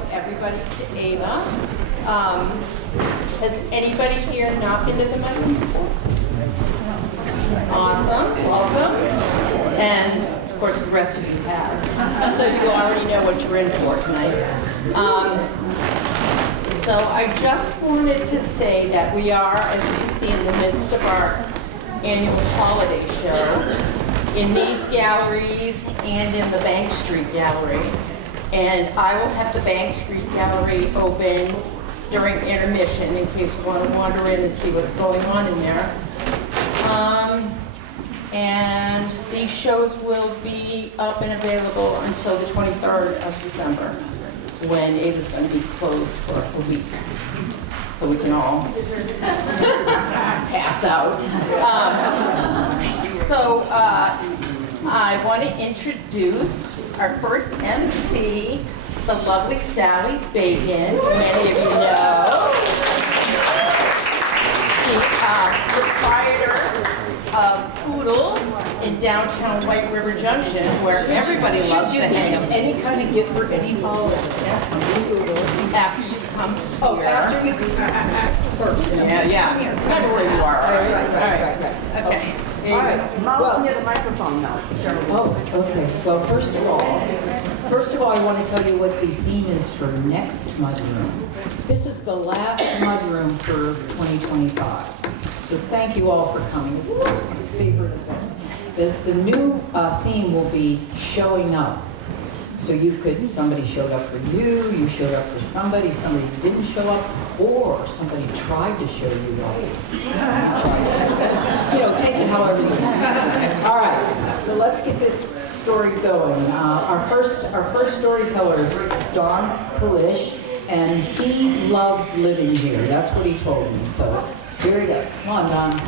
welcome everybody to AVA. Has anybody here not been to the Mudroom before? Awesome, welcome. And of course the rest of you have. So you already know what you're in for tonight. So I just wanted to say that we are, as you can see, in the midst of our annual holiday show in these galleries and in the Bank Street Gallery. And I will have the Bank Street Gallery open during intermission in case you want to wander in and see what's going on in there. And these shows will be up and available until the 23rd of December, when AVA's going to be closed for a week, so we can all pass out. I want to introduce our first MC, the lovely Sally Bacon, who many of you know. The proprietor of Oodles in downtown White River Junction, where everybody loves to hang out. Any kind of gift for any holiday? After you come here. Oh, after you come first. Yeah. Remember where you are, all right? Okay. All right, Molly, near the microphone now. Oh, okay. Well, first of all, I want to tell you what the theme is for next Mudroom. This is the last Mudroom for 2025. So thank you all for coming. It's my favorite event. The new theme will be showing up. So somebody showed up for you, you showed up for somebody didn't show up, or somebody tried to show you up. Take it however you want. All right, so let's get this story going. Our first storyteller is Don Kollisch, and he loves living here. That's what he told me. So here he goes. Come on, Don.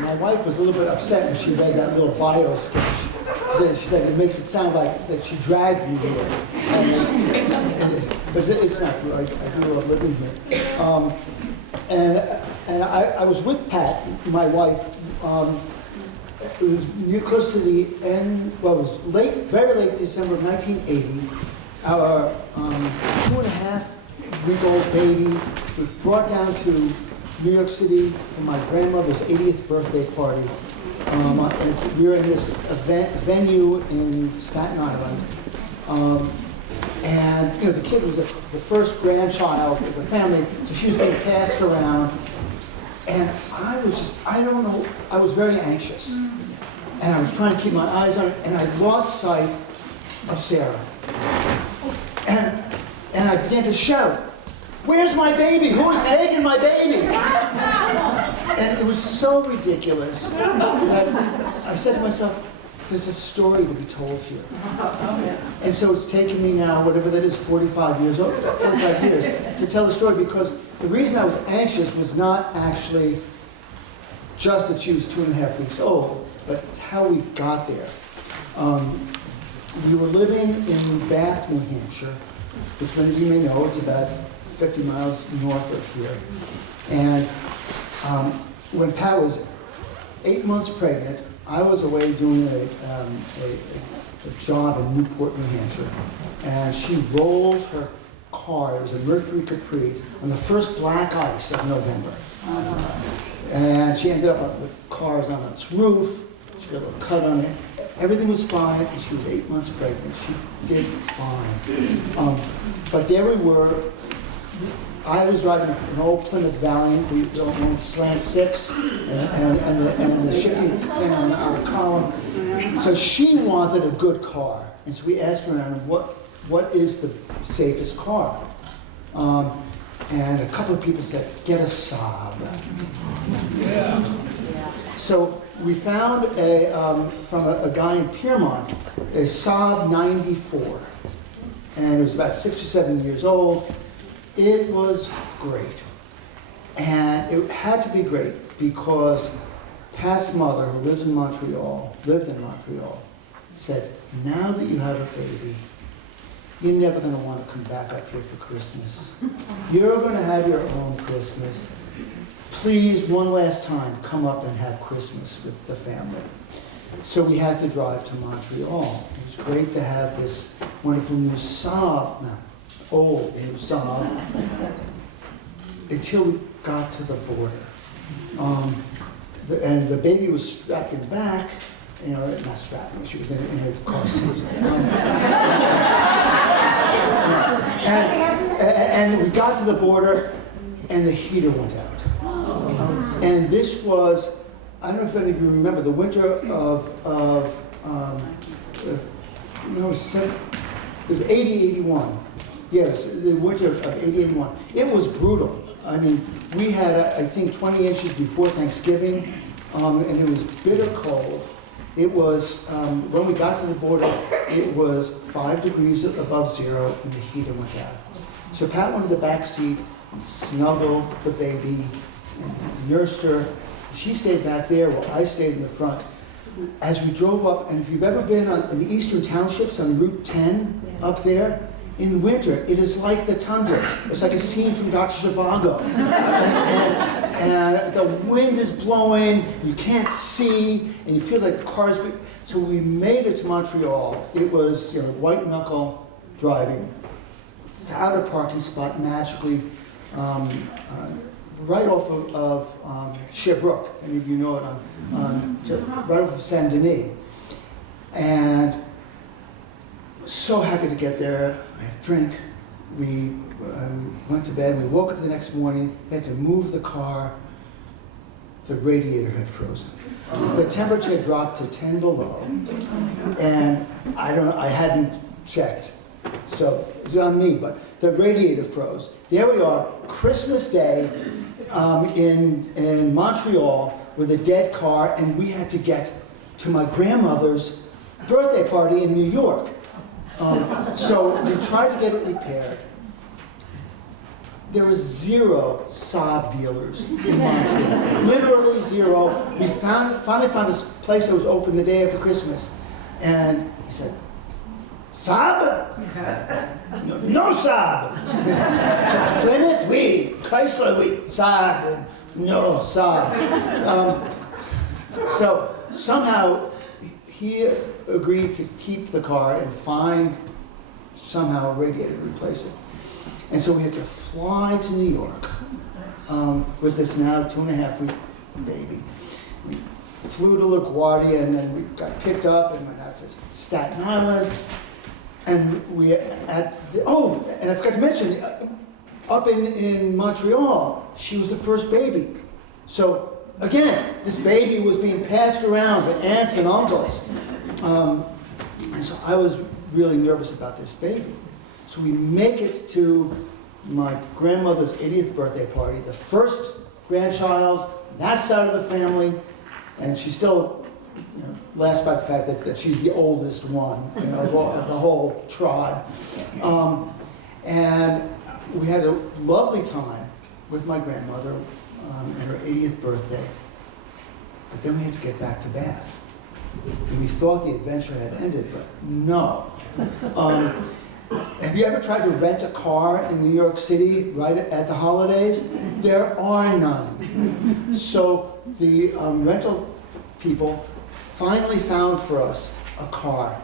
My wife was a little bit upset when she read that little bio sketch. She said it makes it sound like that she dragged me here. But it's not true. I grew up living here. And I was with Pat, my wife. It was near close to the end, well, it was very late December of 1980. Our 2.5-week-old baby was brought down to New York City for my grandmother's 80th birthday party. And we were in this venue in Staten Island. And the kid was the first grandchild of the family, so she was being passed around. And I was very anxious. And I was trying to keep my eyes on it, and I lost sight of Sarah. And I began to shout, "Where's my baby? Who's taking my baby?" And it was so ridiculous that I said to myself, there's a story to be told here. And so it's taken me now, whatever that is, 45 years to tell the story, because the reason I was anxious was not actually just that she was 2.5 weeks old, but it's how we got there. We were living in Bath, New Hampshire, which many of you may know, it's about 50 miles north of here. And when Pat was 8 months pregnant, I was away doing a job in Newport, New Hampshire. And she rolled her car, it was a Mercury Capri, on the first black ice of November. And she ended up with cars on its roof. She got a little cut on it. Everything was fine, and she was 8 months pregnant. She did fine. But there we were. I was driving an old Plymouth Valiant, the old Slant 6, and the shifting thing on the column. So she wanted a good car, and so we asked her around, what is the safest car? And a couple of people said, get a Saab. Yeah. So we found from a guy in Piermont, a Saab 94. And it was about 6 or 7 years old. It was great. And it had to be great because Pat's mother, who lived in Montreal, said, now that you have a baby, you're never going to want to come back up here for Christmas. You're going to have your own Christmas. please, one last time, come up and have Christmas with the family. So we had to drive to Montreal. It was great to have this wonderful new Saab, old new Saab, until we got to the border. And the baby was strapping back, not strapping, she was in a car seat. And we got to the border, and the heater went out. And this was, I don't know if any of you remember, the winter it was 80, 81. Yes, the winter of 80, 81. It was brutal. I mean, we had, I think, 20 inches before Thanksgiving, and it was bitter cold. It was, when we got to the border, it was 5 degrees above zero, and the heater went out. So Pat went in the back seat and snuggled the baby and nursed her. She stayed back there while I stayed in the front. As we drove up, and if you've ever been in the eastern townships on Route 10 up there, in winter, it is like the tundra. It's like a scene from Dr. Zhivago. And the wind is blowing, you can't see, and it feels like the car's big. So we made it to Montreal. It was white knuckle driving. Found a parking spot magically right off of Sherbrooke. If any of you know it, right off of Saint Denis. And so happy to get there. I had a drink. We went to bed. We woke up the next morning. We had to move the car. The radiator had frozen. The temperature had dropped to 10 below, and I hadn't checked, so it was on me. But the radiator froze. There we are, Christmas Day, in Montreal with a dead car, and we had to get to my grandmother's birthday party in New York. So we tried to get it repaired. There was 0 Saab dealers in Montreal, literally 0. We finally found this place that was open the day after Christmas, and he said, "Saab? No Saab. Plymouth, oui. Chrysler, oui. Saab, no Saab." So somehow he agreed to keep the car and find somehow a radiator to replace it. And so we had to fly to New York with this now 2.5-week baby. We flew to LaGuardia, and then we got picked up and went out to Staten Island. And we and I forgot to mention, up in Montreal, she was the first baby. So again, this baby was being passed around with aunts and uncles. And so I was really nervous about this baby. So we make it to my grandmother's 80th birthday party, the first grandchild, that side of the family, and she still laughs about the fact that she's the oldest one of the whole tribe. And we had a lovely time with my grandmother and her 80th birthday, but then we had to get back to Bath. And we thought the adventure had ended, but no. Have you ever tried to rent a car in New York City right at the holidays? There are none. So the rental people finally found for us a car.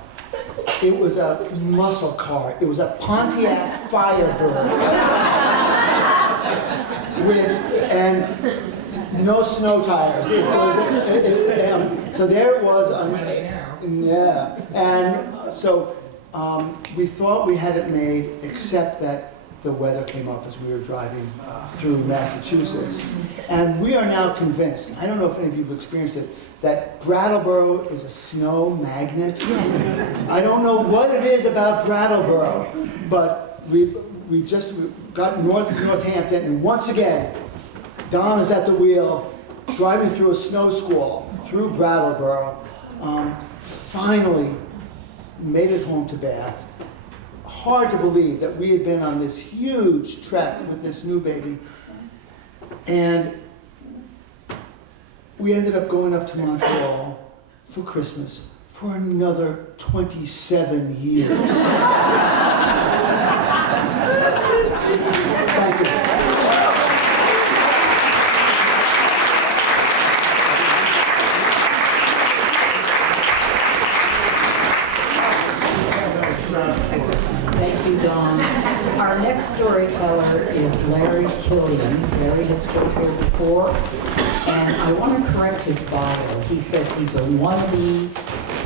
It was a muscle car. It was a Pontiac Firebird and no snow tires. It was so there it was. Yeah, and so we thought we had it made, except that the weather came up as we were driving through Massachusetts. And we are now convinced, I don't know if any of you have experienced it, that Brattleboro is a snow magnet. I don't know what it is about Brattleboro, but we got north of Northampton, and once again, Don is at the wheel, driving through a snow squall through Brattleboro. Finally made it home to Bath. Hard to believe that we had been on this huge trek with this new baby. And we ended up going up to Montreal for Christmas for another 27 years. Thank you. Our next storyteller is Larry Kilian. Larry has told here before, and I want to correct his bio. He says he's a wannabe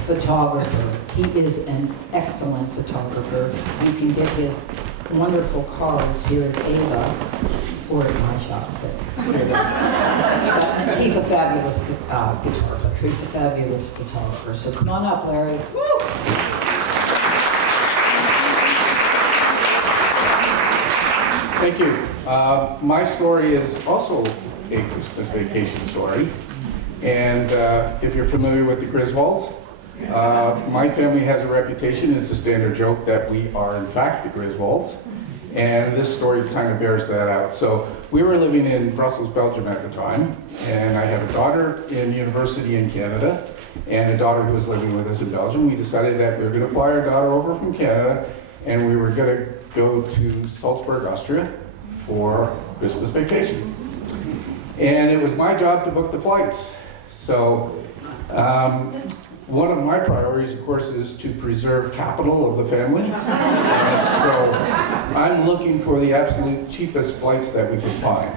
photographer. He is an excellent photographer. You can get his wonderful cards here at AVA or at my shop. But he's a fabulous guitar player. He's a fabulous photographer. So come on up, Larry. Woo! Thank you. My story is also a Christmas vacation story. And if you're familiar with the Griswolds, my family has a reputation, it's a standard joke, that we are in fact the Griswolds. And this story kind of bears that out. So we were living in Brussels, Belgium at the time, and I had a daughter in university in Canada and a daughter who was living with us in Belgium. We decided that we were going to fly our daughter over from Canada and we were going to go to Salzburg, Austria for Christmas vacation. And it was my job to book the flights. So one of my priorities, of course, is to preserve capital of the family. And so I'm looking for the absolute cheapest flights that we could find.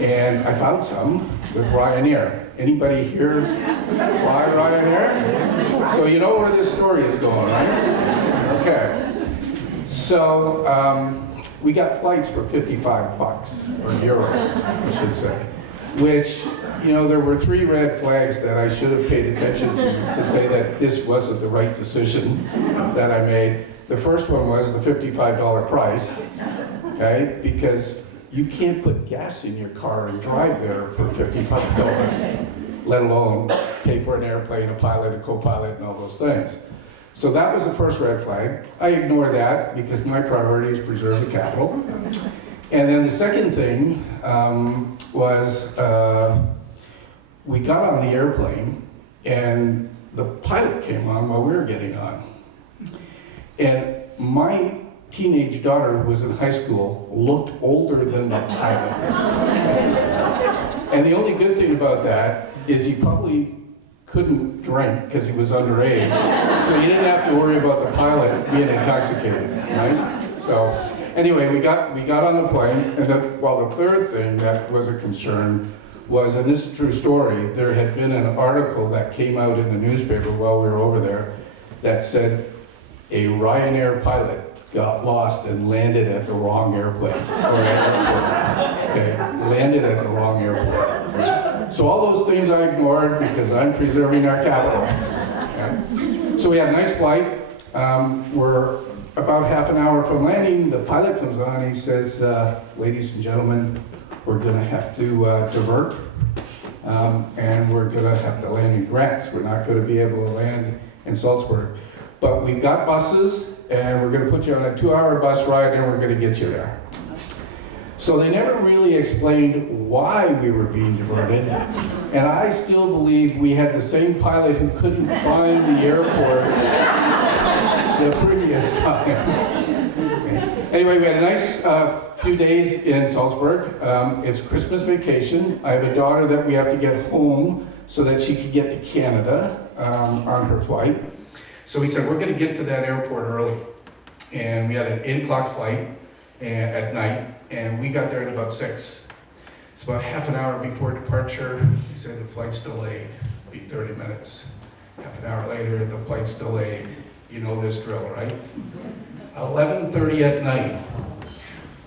And I found some with Ryanair. Anybody here fly Ryanair? So you know where this story is going, right? Okay. So we got flights for 55 bucks, or euros, I should say, which, you know, there were 3 red flags that I should have paid attention to say that this wasn't the right decision that I made. The first one was the $55 price, okay, because you can't put gas in your car and drive there for $55, let alone pay for an airplane, a pilot, a co-pilot, and all those things. So that was the first red flag. I ignored that because my priority is preserve the capital. And then the second thing was we got on the airplane and the pilot came on while we were getting on. And my teenage daughter, who was in high school, looked older than the pilot. And the only good thing about that is he probably couldn't drink because he was underage. So he didn't have to worry about the pilot being intoxicated, right? So anyway, we got on the plane, and the third thing that was a concern was, and this is a true story, there had been an article that came out in the newspaper while we were over there that said a Ryanair pilot got lost and landed at the wrong airplane. Or airport. Okay, landed at the wrong airport. So all those things I ignored because I'm preserving our capital. Okay. So we had a nice flight. We're about half an hour from landing. The pilot comes on and he says, ladies and gentlemen, we're going to have to divert, and we're going to have to land in Graz. We're not going to be able to land in Salzburg. But we've got buses, and we're going to put you on a 2-hour bus ride, and we're going to get you there. So they never really explained why we were being diverted, and I still believe we had the same pilot who couldn't find the airport the previous time. Anyway, we had a nice few days in Salzburg. It's Christmas vacation. I have a daughter that we have to get home so that she could get to Canada on her flight. So we said, we're going to get to that airport early. And we had an 8 o'clock flight at night, and we got there at about 6. It's about half an hour before departure. He said the flight's delayed. It'll be 30 minutes. Half an hour later, the flight's delayed. You know this drill, right? 11:30 at night,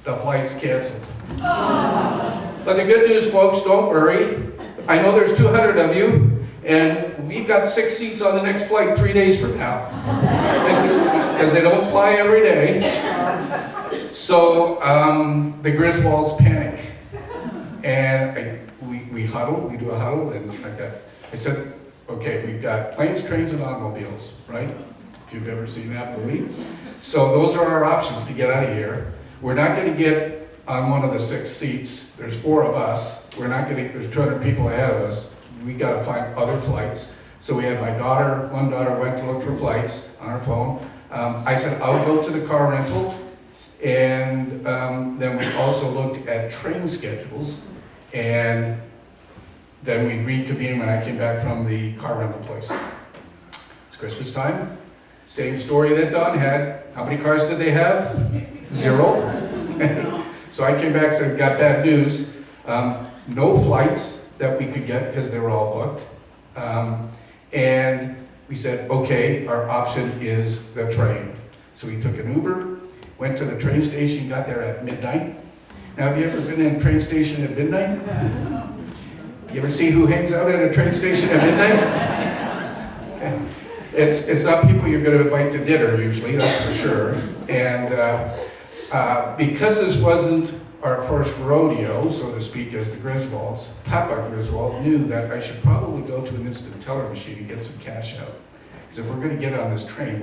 the flight's canceled. But the good news, folks, don't worry. I know there's 200 of you, and we've got 6 seats on the next flight 3 days from now. Because they don't fly every day. So the Griswolds panic. And we huddle, we do a huddle, and I said, okay, we've got planes, trains, and automobiles, right? If you've ever seen that movie. So those are our options to get out of here. We're not going to get on one of the 6 seats. There's 4 of us. There's 200 people ahead of us. We got to find other flights. So we had one daughter went to look for flights on her phone. I said, I'll go to the car rental. And then we also looked at train schedules. And then we reconvened when I came back from the car rental place. It's Christmas time. Same story that Don had. How many cars did they have? 0. So I came back and said, got bad news. No flights that we could get because they were all booked. And we said, okay, our option is the train. So we took an Uber, went to the train station, got there at midnight. Now, have you ever been in a train station at midnight? You ever see who hangs out at a train station at midnight? Okay. It's not people you're going to invite to dinner usually, that's for sure. And because this wasn't our first rodeo, so to speak, as the Griswolds, Papa Griswold knew that I should probably go to an instant teller machine and get some cash out. Because if we're going to get on this train,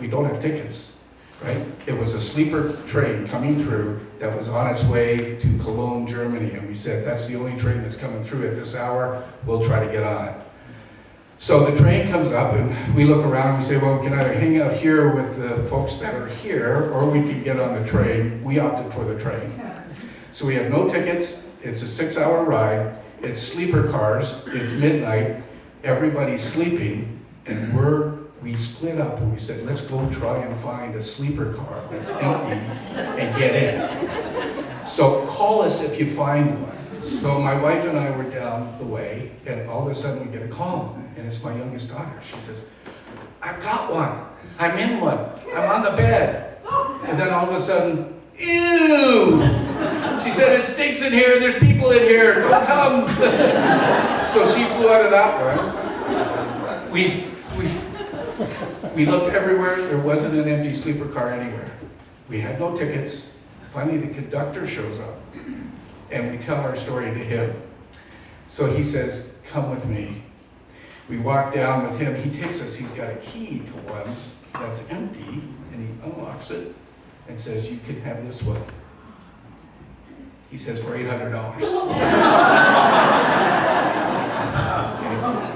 we don't have tickets, right? It was a sleeper train coming through that was on its way to Cologne, Germany, and we said, that's the only train that's coming through at this hour, we'll try to get on it. So the train comes up and we look around and we say, well, we can either hang out here with the folks that are here, or we can get on the train. We opted for the train. So we have no tickets, it's a 6-hour ride, it's sleeper cars, it's midnight, everybody's sleeping, and we split up and we said, let's go try and find a sleeper car that's empty and get in. So call us if you find one. So my wife and I were down the way, and all of a sudden we get a call, and it's my youngest daughter. She says, I've got one, I'm in one, I'm on the bed. And then all of a sudden, ew! She said, it stinks in here, there's people in here, don't come! So she flew out of that one. We looked everywhere, there wasn't an empty sleeper car anywhere. We had no tickets. Finally, the conductor shows up, and we tell our story to him. So he says, come with me. We walk down with him. He takes us, he's got a key to one that's empty, and he unlocks it and says, you can have this one. He says, for $800.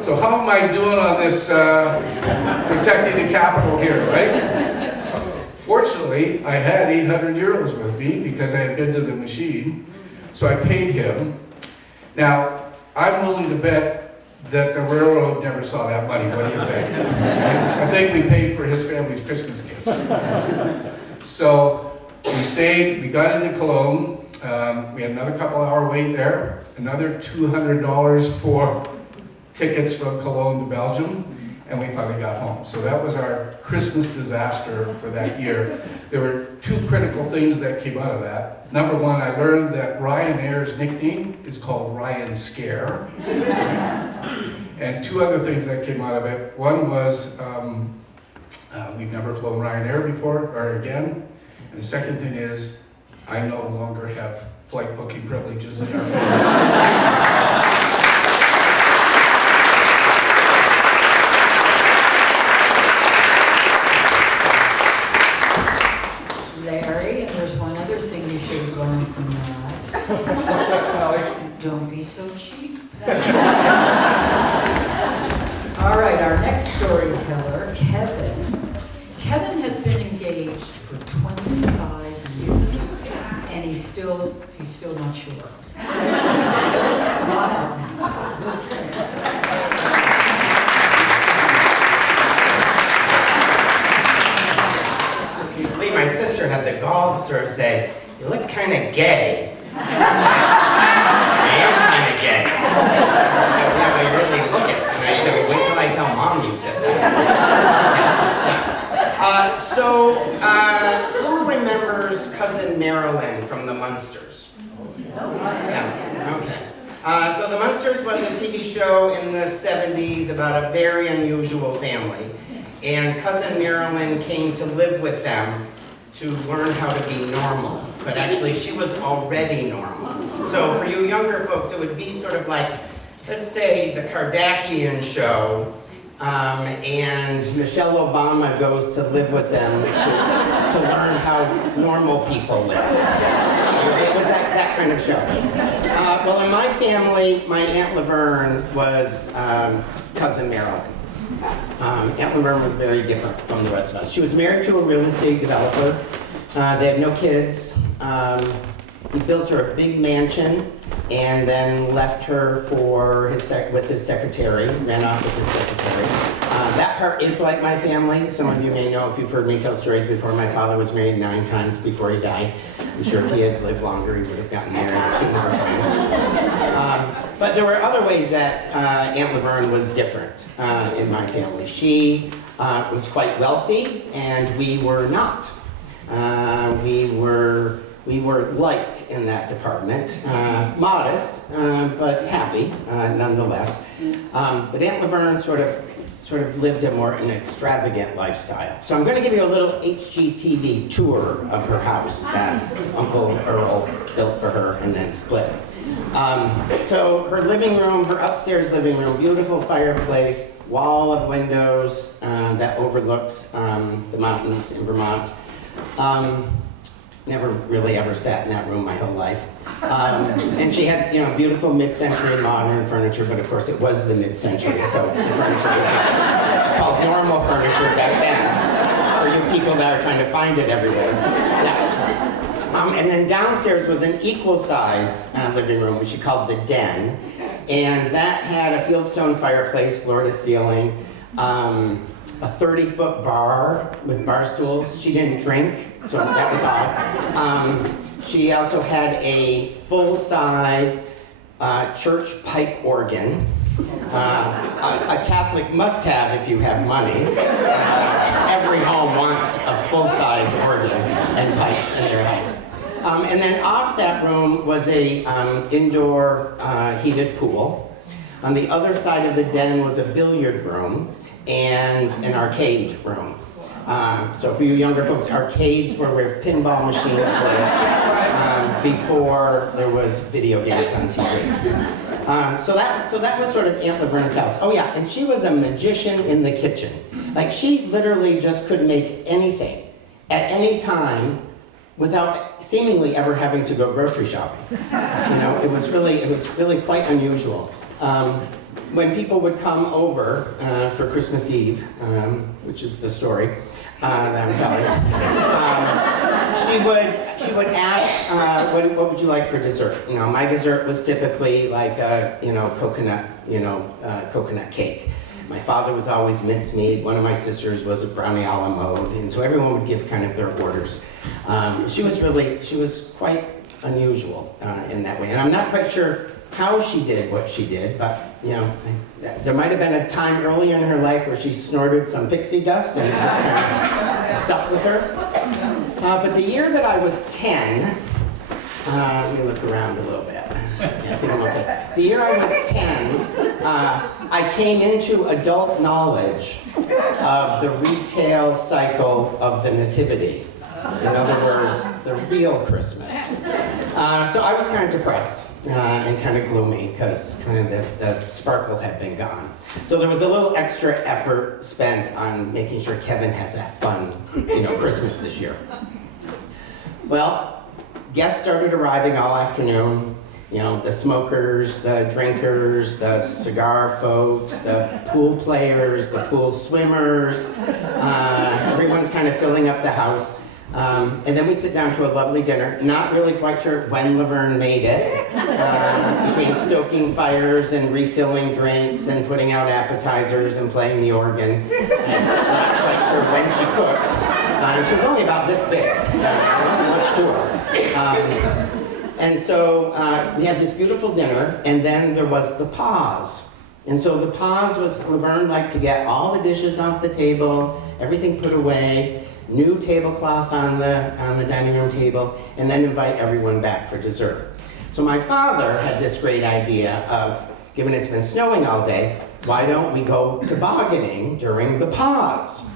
So how am I doing on this protecting the capital here, right? Fortunately, I had 800 euros with me because I had been to the machine. So I paid him. Now, I'm willing to bet that the railroad never saw that money. What do you think? I think we paid for his family's Christmas gifts. So we stayed, we got into Cologne. We had another couple-hour wait there. Another $200 for tickets from Cologne to Belgium. And we finally got home. So that was our Christmas disaster for that year. There were 2 critical things that came out of that. Number 1, I learned that Ryanair's nickname is called Ryan Scare. And 2 other things that came out of it. One was we've never flown Ryanair before or again. And the second thing is I no longer have flight booking privileges in our family. Don't be so cheap. All right, our next storyteller, Kevin. Kevin has been engaged for 25 years, and he's still not sure. Come on up. Can you believe my sister had the gall to sort of say, you look kind of gay. I am kind of gay. Yeah, I really look it. And I said, well, wait till I tell Mom you said that. Who remembers Cousin Marilyn from the Munsters? Yeah, okay. So the Munsters was a TV show in the 70s about a very unusual family. And Cousin Marilyn came to live with them to learn how to be normal. But actually, she was already normal. So for you younger folks, it would be sort of like, let's say, the Kardashian show, and Michelle Obama goes to live with them to learn how normal people live. It was that kind of show. Well, in my family, my Aunt Laverne was Cousin Marilyn. Aunt Laverne was very different from the rest of us. She was married to a real estate developer. They had no kids. He built her a big mansion and then left her with his secretary, ran off with his secretary. That part is like my family. Some of you may know if you've heard me tell stories before. My father was married 9 times before he died. I'm sure if he had lived longer, he would have gotten married a few more times. But there were other ways that Aunt Laverne was different in my family. She was quite wealthy, and we were not. We were light in that department, modest, but happy nonetheless. But Aunt Laverne sort of lived an extravagant lifestyle. So I'm going to give you a little HGTV tour of her house that Uncle Earl built for her and then split. So her living room, her upstairs living room, beautiful fireplace, wall of windows that overlooks the mountains in Vermont. Never really ever sat in that room my whole life. And she had, beautiful mid-century modern furniture, but of course it was the mid-century, so the furniture was just called normal furniture back then, for you people that are trying to find it everywhere. Yeah. And then downstairs was an equal size living room, which she called the den, and that had a fieldstone fireplace, floor to ceiling, a 30-foot bar with bar stools. She didn't drink, so that was odd. She also had a full-size church pipe organ. A Catholic must have if you have money. Every home wants a full-size organ and pipes in their house. And then off that room was a indoor heated pool. On the other side of the den was a billiard room and an arcade room. So for you younger folks, arcades were where pinball machines lived before there was video games on TV. So that was sort of Aunt Laverne's house. Oh yeah, and she was a magician in the kitchen. Like she literally just could make anything at any time without seemingly ever having to go grocery shopping. It was really quite unusual. When people would come over for Christmas Eve, which is the story that I'm telling, she would ask, what would you like for dessert? My dessert was typically like coconut cake. My father was always mincemeat. One of my sisters was a brownie a la mode, and so everyone would give kind of their orders. She was quite unusual in that way, and I'm not quite sure how she did what she did, but there might have been a time earlier in her life where she snorted some pixie dust and it just kind of stuck with her. But the year that I was 10, let me look around a little bit. I think I'm okay. The year I was 10, I came into adult knowledge of the retail cycle of the Nativity. In other words, the real Christmas. So I was kind of depressed. And kind of gloomy because kind of the sparkle had been gone. So there was a little extra effort spent on making sure Kevin has a fun, Christmas this year. Well, guests started arriving all afternoon. The smokers, the drinkers, the cigar folks, the pool players, the pool swimmers. Everyone's kind of filling up the house. And then we sit down to a lovely dinner, not really quite sure when Laverne made it, between stoking fires and refilling drinks and putting out appetizers and playing the organ. And not quite sure when she cooked. And she was only about this big. There wasn't much to her. And so we had this beautiful dinner, and then there was the pause. And so the pause was Laverne liked to get all the dishes off the table, everything put away, new tablecloth on the dining room table, and then invite everyone back for dessert. So my father had this great idea of, given it's been snowing all day, why don't we go tobogganing during the pause?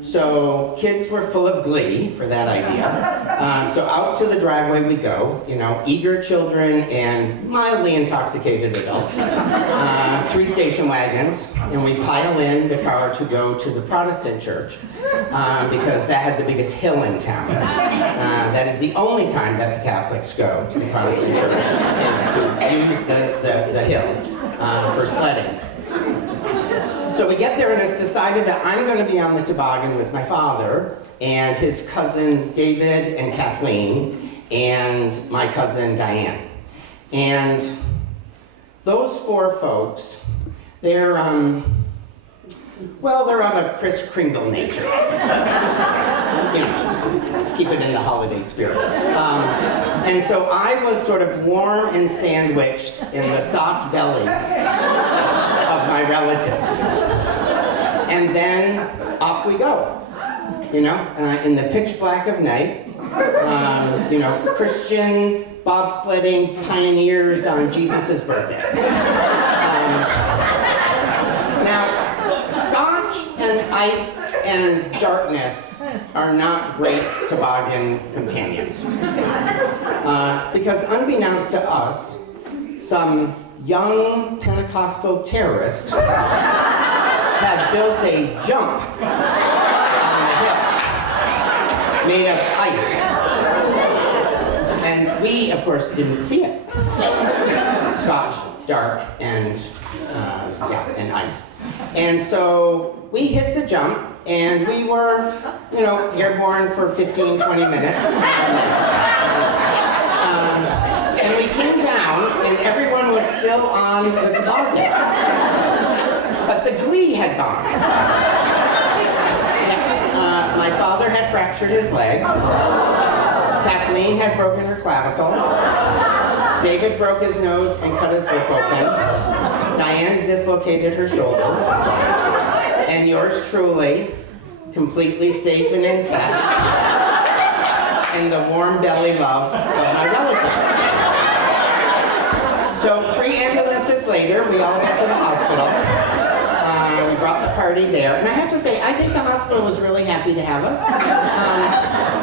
So kids were full of glee for that idea. So out to the driveway we go, eager children and mildly intoxicated adults. 3 station wagons, and we pile in the car to go to the Protestant church because that had the biggest hill in town. That is the only time that the Catholics go to the Protestant church, is to use the hill for sledding. So we get there and it's decided that I'm going to be on the toboggan with my father and his cousins David and Kathleen, and my cousin Diane. And those 4 folks, they're they're of a Kris Kringle nature. You know, let's keep it in the holiday spirit. And so I was sort of warm and sandwiched in the soft bellies of my relatives. And then off we go, you know, in the pitch black of night, you know, Christian bobsledding pioneers on Jesus' birthday. Now, scotch and ice and darkness are not great toboggan companions. Because unbeknownst to us, some young Pentecostal terrorist had built a jump on the hill made of ice. And we, of course, didn't see it. Scotch, dark, and and ice. And so we hit the jump, and we were, you know, airborne for 15, 20 minutes. And we came down, and everyone was still on the toboggan. But the glee had gone. My father had fractured his leg. Kathleen had broken her clavicle. David broke his nose and cut his lip open. Diane dislocated her shoulder. And yours truly, completely safe and intact, in the warm belly love of my relatives. So 3 ambulances later, we all went to the hospital. We brought the party there. And I have to say, I think the hospital was really happy to have us.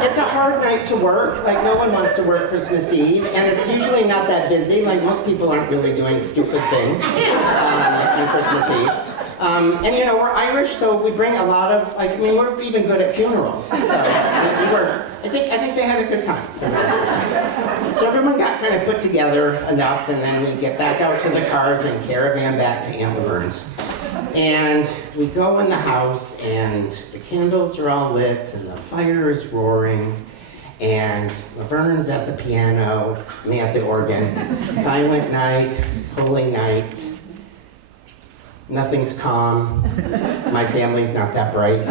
It's a hard night to work. Like, no one wants to work Christmas Eve. And it's usually not that busy. Like, most people aren't really doing stupid things on Christmas Eve. And you know, we're Irish, so we bring a lot of, like, I mean, we're even good at funerals. So I think they had a good time for most part. So everyone got kind of put together enough, and then we get back out to the cars and caravan back to Aunt Laverne's. And we go in the house, and the candles are all lit, and the fire is roaring, and Laverne's at the piano, me at the organ. Silent night, holy night. Nothing's calm. My family's not that bright.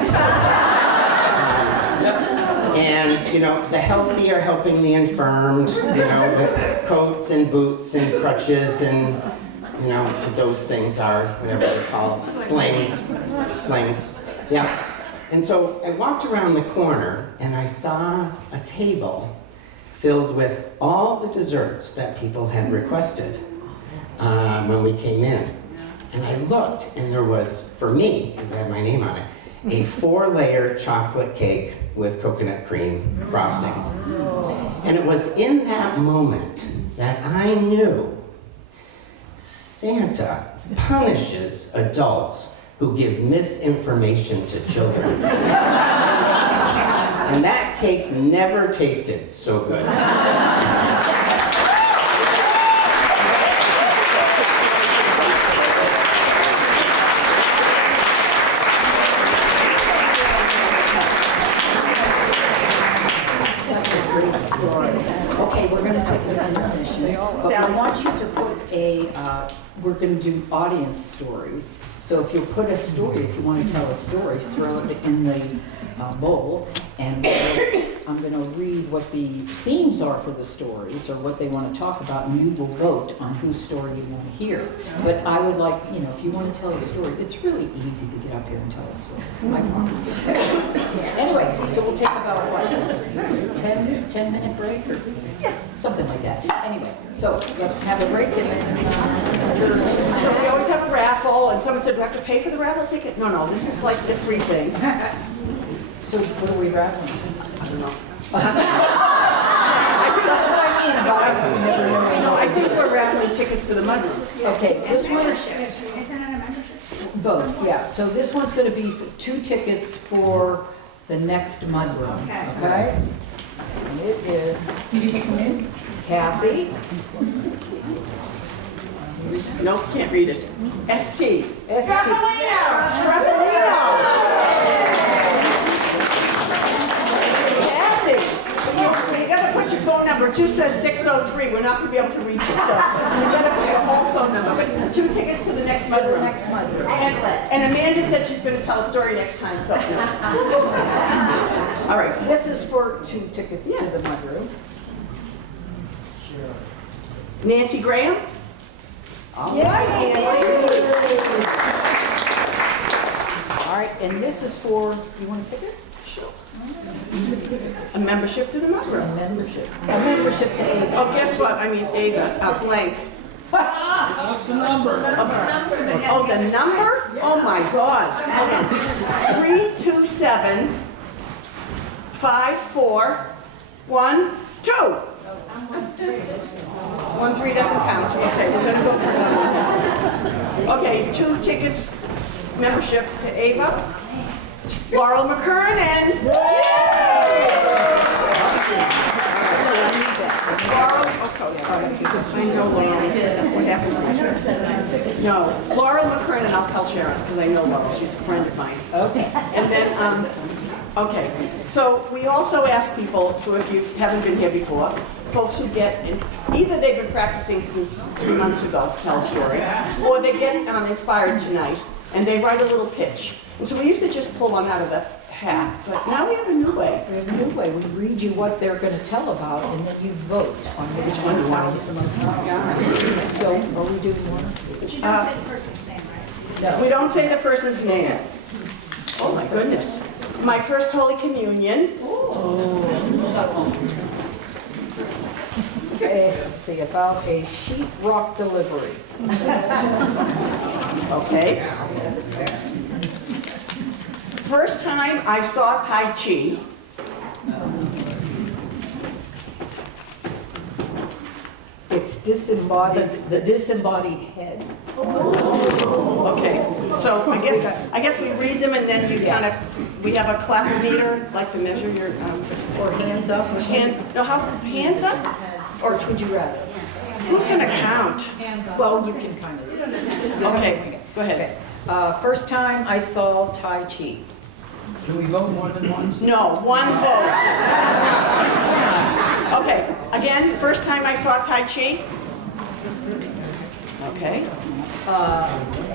And, you know, the healthy are helping the infirmed, you know, with coats and boots and crutches and, you know, those things are, whatever they're called, slings. Yeah. And so I walked around the corner and I saw a table filled with all the desserts that people had requested when we came in. And I looked, and there was, for me, because I had my name on it, a 4-layer chocolate cake with coconut cream frosting. And it was in that moment that I knew Santa punishes adults who give misinformation to children. And that cake never tasted so good. Okay, we're going to take the intermission, but I want you to put we're going to do audience stories. So if you put a story, if you want to tell a story, throw it in the bowl, and I'm going to read what the themes are for the stories, or what they want to talk about, and you will vote on whose story you want to hear. But I would like, you know, if you want to tell a story, it's really easy to get up here and tell a story. I promise. Anyway, so we'll take about, what, 10-minute break, or something like that. Anyway, so let's have a break, and then So we always have a raffle, and someone said, do I have to pay for the raffle ticket? No, this is like the free thing. So what are we raffling? I don't know. That's what I mean about No, I think we're raffling tickets to the Mudroom. Okay, this one is Isn't it a membership? both, yeah. So this one's going to be 2 tickets for the next Mudroom. Okay? And it is, did you get some in? Kathy. Nope, can't read it. ST. Strapolino. Kathy, you gotta put your phone number It just says 603, we're not gonna be able to reach it, so we gotta put your whole phone number. But 2 tickets to the next mudroom. Next mudroom. And Amanda said she's gonna tell a story next time, so. All right. This is for 2 tickets to the mudroom. Nancy Graham? All Yeah. right, Nancy. All right, and this is for, you want to pick it? Sure. A membership to the mudroom. A membership to AVA. Oh, guess what? I mean, Ava, blank. What's the number? Oh, the number? Oh my God. Hold on. 327 5412. 13 doesn't count. Okay, we're gonna go for another one. Okay, 2 tickets, membership to Ava. Laurel McKernan. Laurel, okay, I know Laurel. What happened to her? No, Laurel McKernan, I'll tell Sharon, because I know Laurel, she's a friend of mine. Okay. And then, okay, so we also ask people, so if you haven't been here before, folks who get, either they've been practicing since 3 months ago to tell a story, or they get inspired tonight, and they write a little pitch. And so we used to just pull one out of the hat, but now we have a new way. We have a new way. We read you what they're going to tell about, and then you vote on which one sounds the most familiar. So, are we doing one? We don't say the person's name. Oh my goodness. My first Holy Communion. Okay, see, about a sheet rock delivery. Okay. First time I saw Tai Chi. It's disembodied, the disembodied head. Okay, so I guess we read them and then you kind of, we have a clapometer, like to measure your, Or hands up. hands, no, how, hands up? Or which would you rather? Who's gonna count? Well, you can kind of. Okay, go ahead. First time I saw Tai Chi. Can we vote more than once? No, one vote. Okay, again, first time I saw Tai Chi. Okay.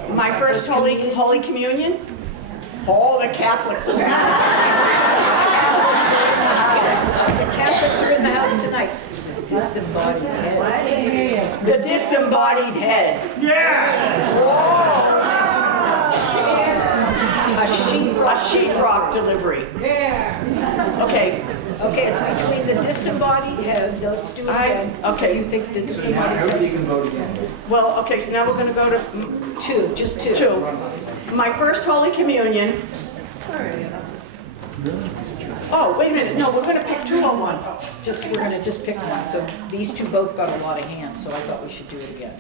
My first Holy Communion. All the Catholics. The Catholics are in the house tonight. Disembodied head. The disembodied head. A sheetrock delivery. Okay. Okay, it's between the disembodied head. Let's do it again. Okay. Do you think the disembodied head? Everybody can vote again. Well, okay, so now we're going to go to 2, just 2. 2. My first Holy Communion. Oh, wait a minute. No, we're going to pick 2 on 1. We're gonna just pick one. So these 2 both got a lot of hands, so I thought we should do it again,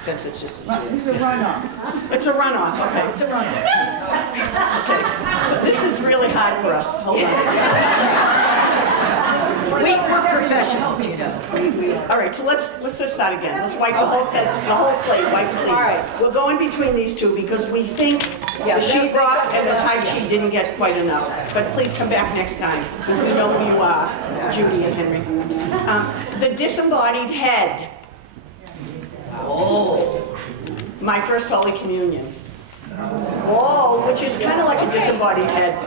since it's just a 2. It's a runoff. It's a runoff, okay. It's a runoff. Okay, so this is really hard for us. Hold on. We're professionals, you know. All right, so let's just start again. Let's wipe the whole slate, wipe clean. All right. We'll go in between these 2 because we think the sheetrock and the Tai Chi didn't get quite enough. But please come back next time because we know who you are, Judy and Henry. The disembodied head. Oh. My first Holy Communion. Oh, which is kind of like a disembodied head. All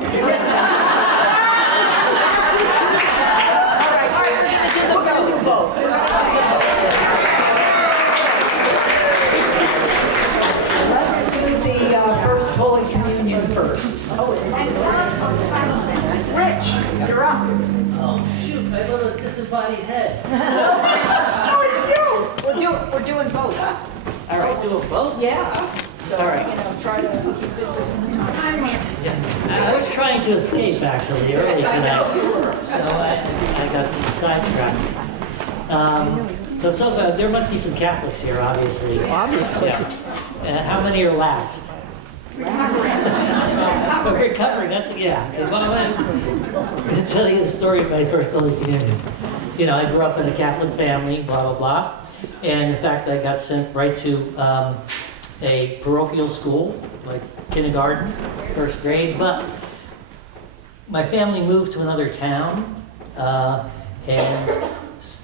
right, we're going to do both. Let's do the first Holy Communion first. Rich, you're up. Oh, shoot, I thought it was disembodied head. Oh, it's you. We're doing both. All right, do it both. Yeah. So, All right. you know, try to keep it within the time. I was trying to escape actually early tonight, so I got sidetracked. So there must be some Catholics here, obviously. Obviously. Yeah. How many are last? Recovering, that's, yeah. Okay, well, I'm going to tell you the story of my first Holy Communion. You know, I grew up in a Catholic family, blah, blah, blah. And in fact, I got sent right to a parochial school, like kindergarten, first grade. But my family moved to another town, and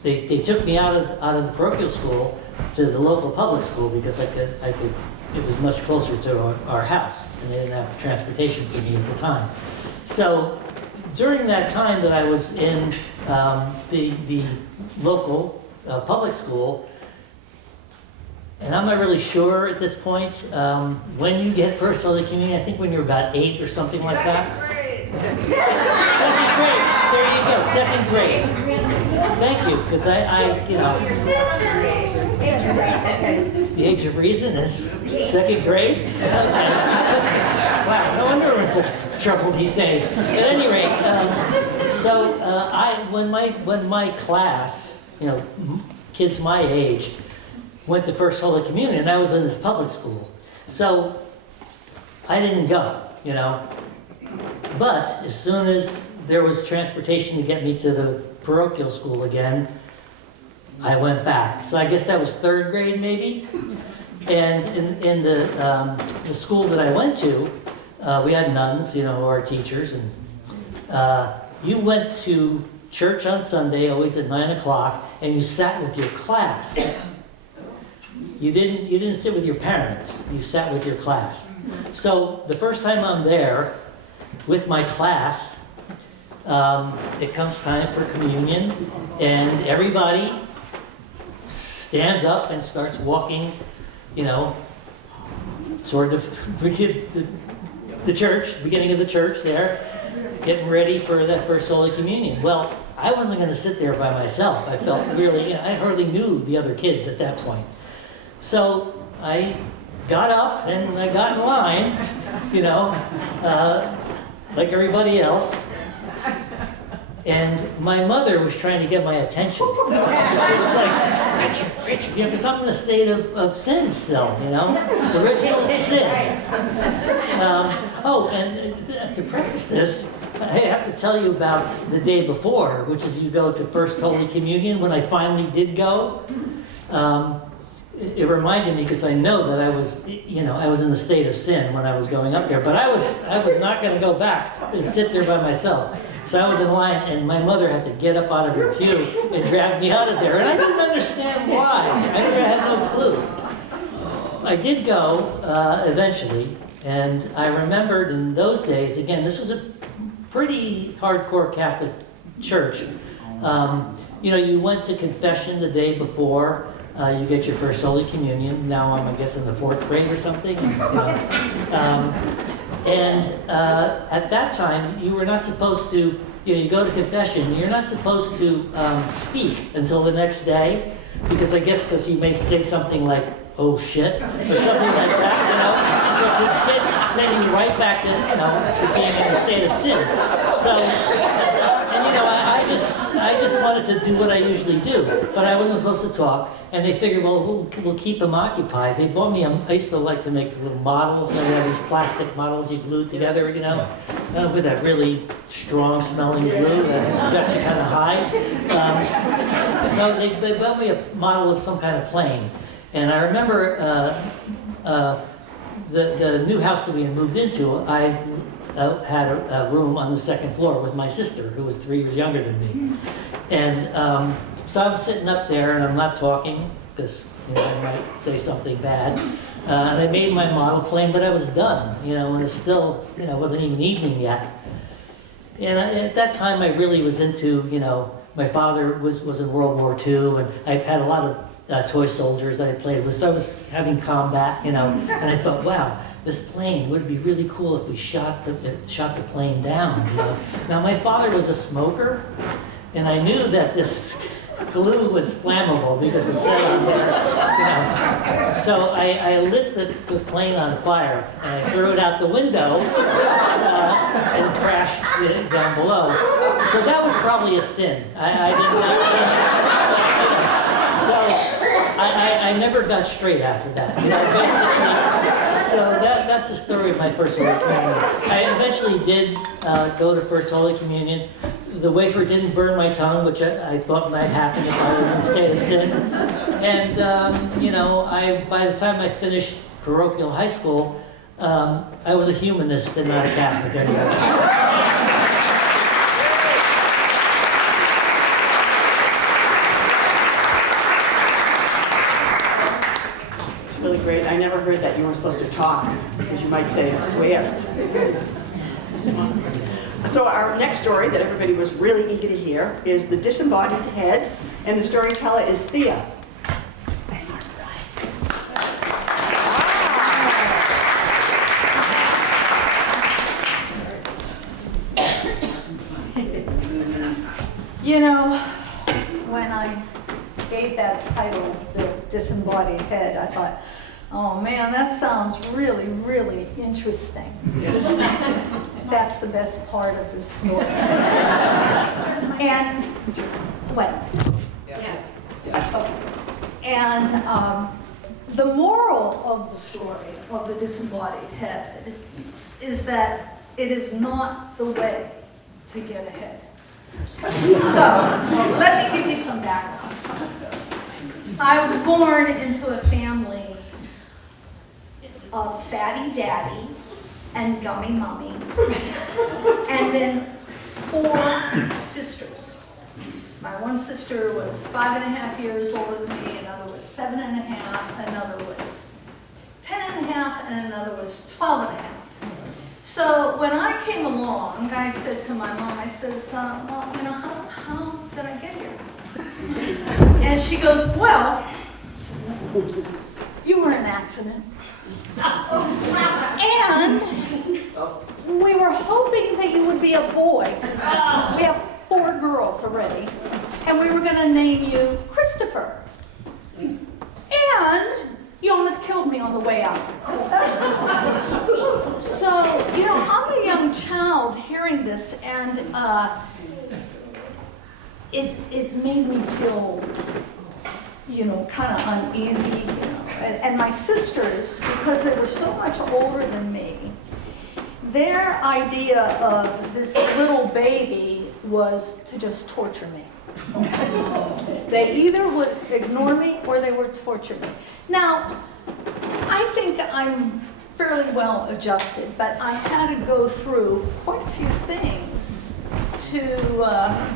they took me out of the parochial school to the local public school because it was much closer to our house, and they didn't have transportation for me at the time. So during that time that I was in the local public school, and I'm not really sure at this point when you get First Holy Communion. I think when you're about 8 or something like that. Second grade. There you go. Second grade. Thank you, because I you know. The age of reason is second grade. Okay. Wow. No wonder we're in such trouble these days. At any rate, when my class, you know, kids my age, went to First Holy Communion, and I was in this public school. So I didn't go, you know. But as soon as there was transportation to get me to the parochial school again, I went back. So I guess that was 3rd grade maybe. And in the school that I went to, we had nuns, you know, our teachers, and you went to church on Sunday, always at 9 o'clock, and you sat with your class. You didn't sit with your parents. You sat with your class. So the first time I'm there with my class, it comes time for communion, and everybody stands up and starts walking, you know, toward the church, beginning of the church there, getting ready for that First Holy Communion. Well, I wasn't going to sit there by myself. I felt really, you know, I hardly knew the other kids at that point. So I got up and I got in line, you know, like everybody else. And my mother was trying to get my attention. She was like, Richard, you know, because I'm in a state of sin still, you know, original sin. And to preface this, I have to tell you about the day before, which is you go to First Holy Communion. When I finally did go, it reminded me, because I know that I was in the state of sin when I was going up there, but I was not going to go back and sit there by myself. So I was in line, and my mother had to get up out of her pew and drag me out of there, and I didn't understand why. I had no clue. I did go eventually, and I remembered in those days, again, this was a pretty hardcore Catholic church. You know, you went to confession the day before. You get your First Holy Communion. Now I'm, I guess, in the 4th grade or something. You know. At that time, you were not supposed to, you know, you go to confession, you're not supposed to speak until the next day, because I guess because you may say something like, oh shit, or something like that, you know, which would get sending you right back to, you know, to being in a state of sin. So, and you know, I just wanted to do what I usually do, but I wasn't supposed to talk, and they figured, well, we'll keep them occupied. They bought me, I used to like to make little models, and they have these plastic models you glue together, you know, with that really strong smelling glue that got you kind of high. So they bought me a model of some kind of plane, and I remember the new house that we had moved into, I had a room on the 2nd floor with my sister, who was 3 years younger than me. And so I'm sitting up there, and I'm not talking, because, you know, I might say something bad. And I made my model plane, but I was done, you know, and it was still, you know, it wasn't even evening yet. And at that time, I really was into, you know, my father was in World War II, and I had a lot of toy soldiers that I played with, so I was having combat, you know, and I thought, wow, this plane would be really cool if we shot the plane down, you know. Now, my father was a smoker, and I knew that this glue was flammable because it said on there, you know. So I lit the plane on fire, and I threw it out the window and crashed it down below. So that was probably a sin. I never got straight after that. You know, basically, so that's the story of my First Holy Communion. I eventually did go to First Holy Communion. The wafer didn't burn my tongue, which I thought might happen if I was in a state of sin. And, you know, by the time I finished parochial high school, I was a humanist and not a Catholic anymore. really great. I never heard that you weren't supposed to talk, because you might say swear. So our next story that everybody was really eager to hear is The Disembodied Head, and the storyteller is Thea. You know, when I gave that title, The Disembodied Head, I thought, oh man, that sounds really, really interesting. That's the best part of the story. And, what? Yes. Okay. And the moral of the story of The Disembodied Head is that it is not the way to get ahead. So, let me give you some background. I was born into a family of Fatty Daddy and Gummy Mummy, and then 4 sisters. My one sister was 5.5 years older than me, another was 7.5, another was 10.5, and another was 12.5. So when I came along, I said to my mom, I says, well, you know, how did I get here? And she goes, well, you were an accident. And we were hoping that you would be a boy. We have 4 girls already. And we were going to name you Christopher. And you almost killed me on the way out. So, you know, I'm a young child hearing this, and it made me feel, you know, kind of uneasy, you know. And my sisters, because they were so much older than me, their idea of this little baby was to just torture me. They either would ignore me or they would torture me. Now, I think I'm fairly well adjusted, but I had to go through quite a few things to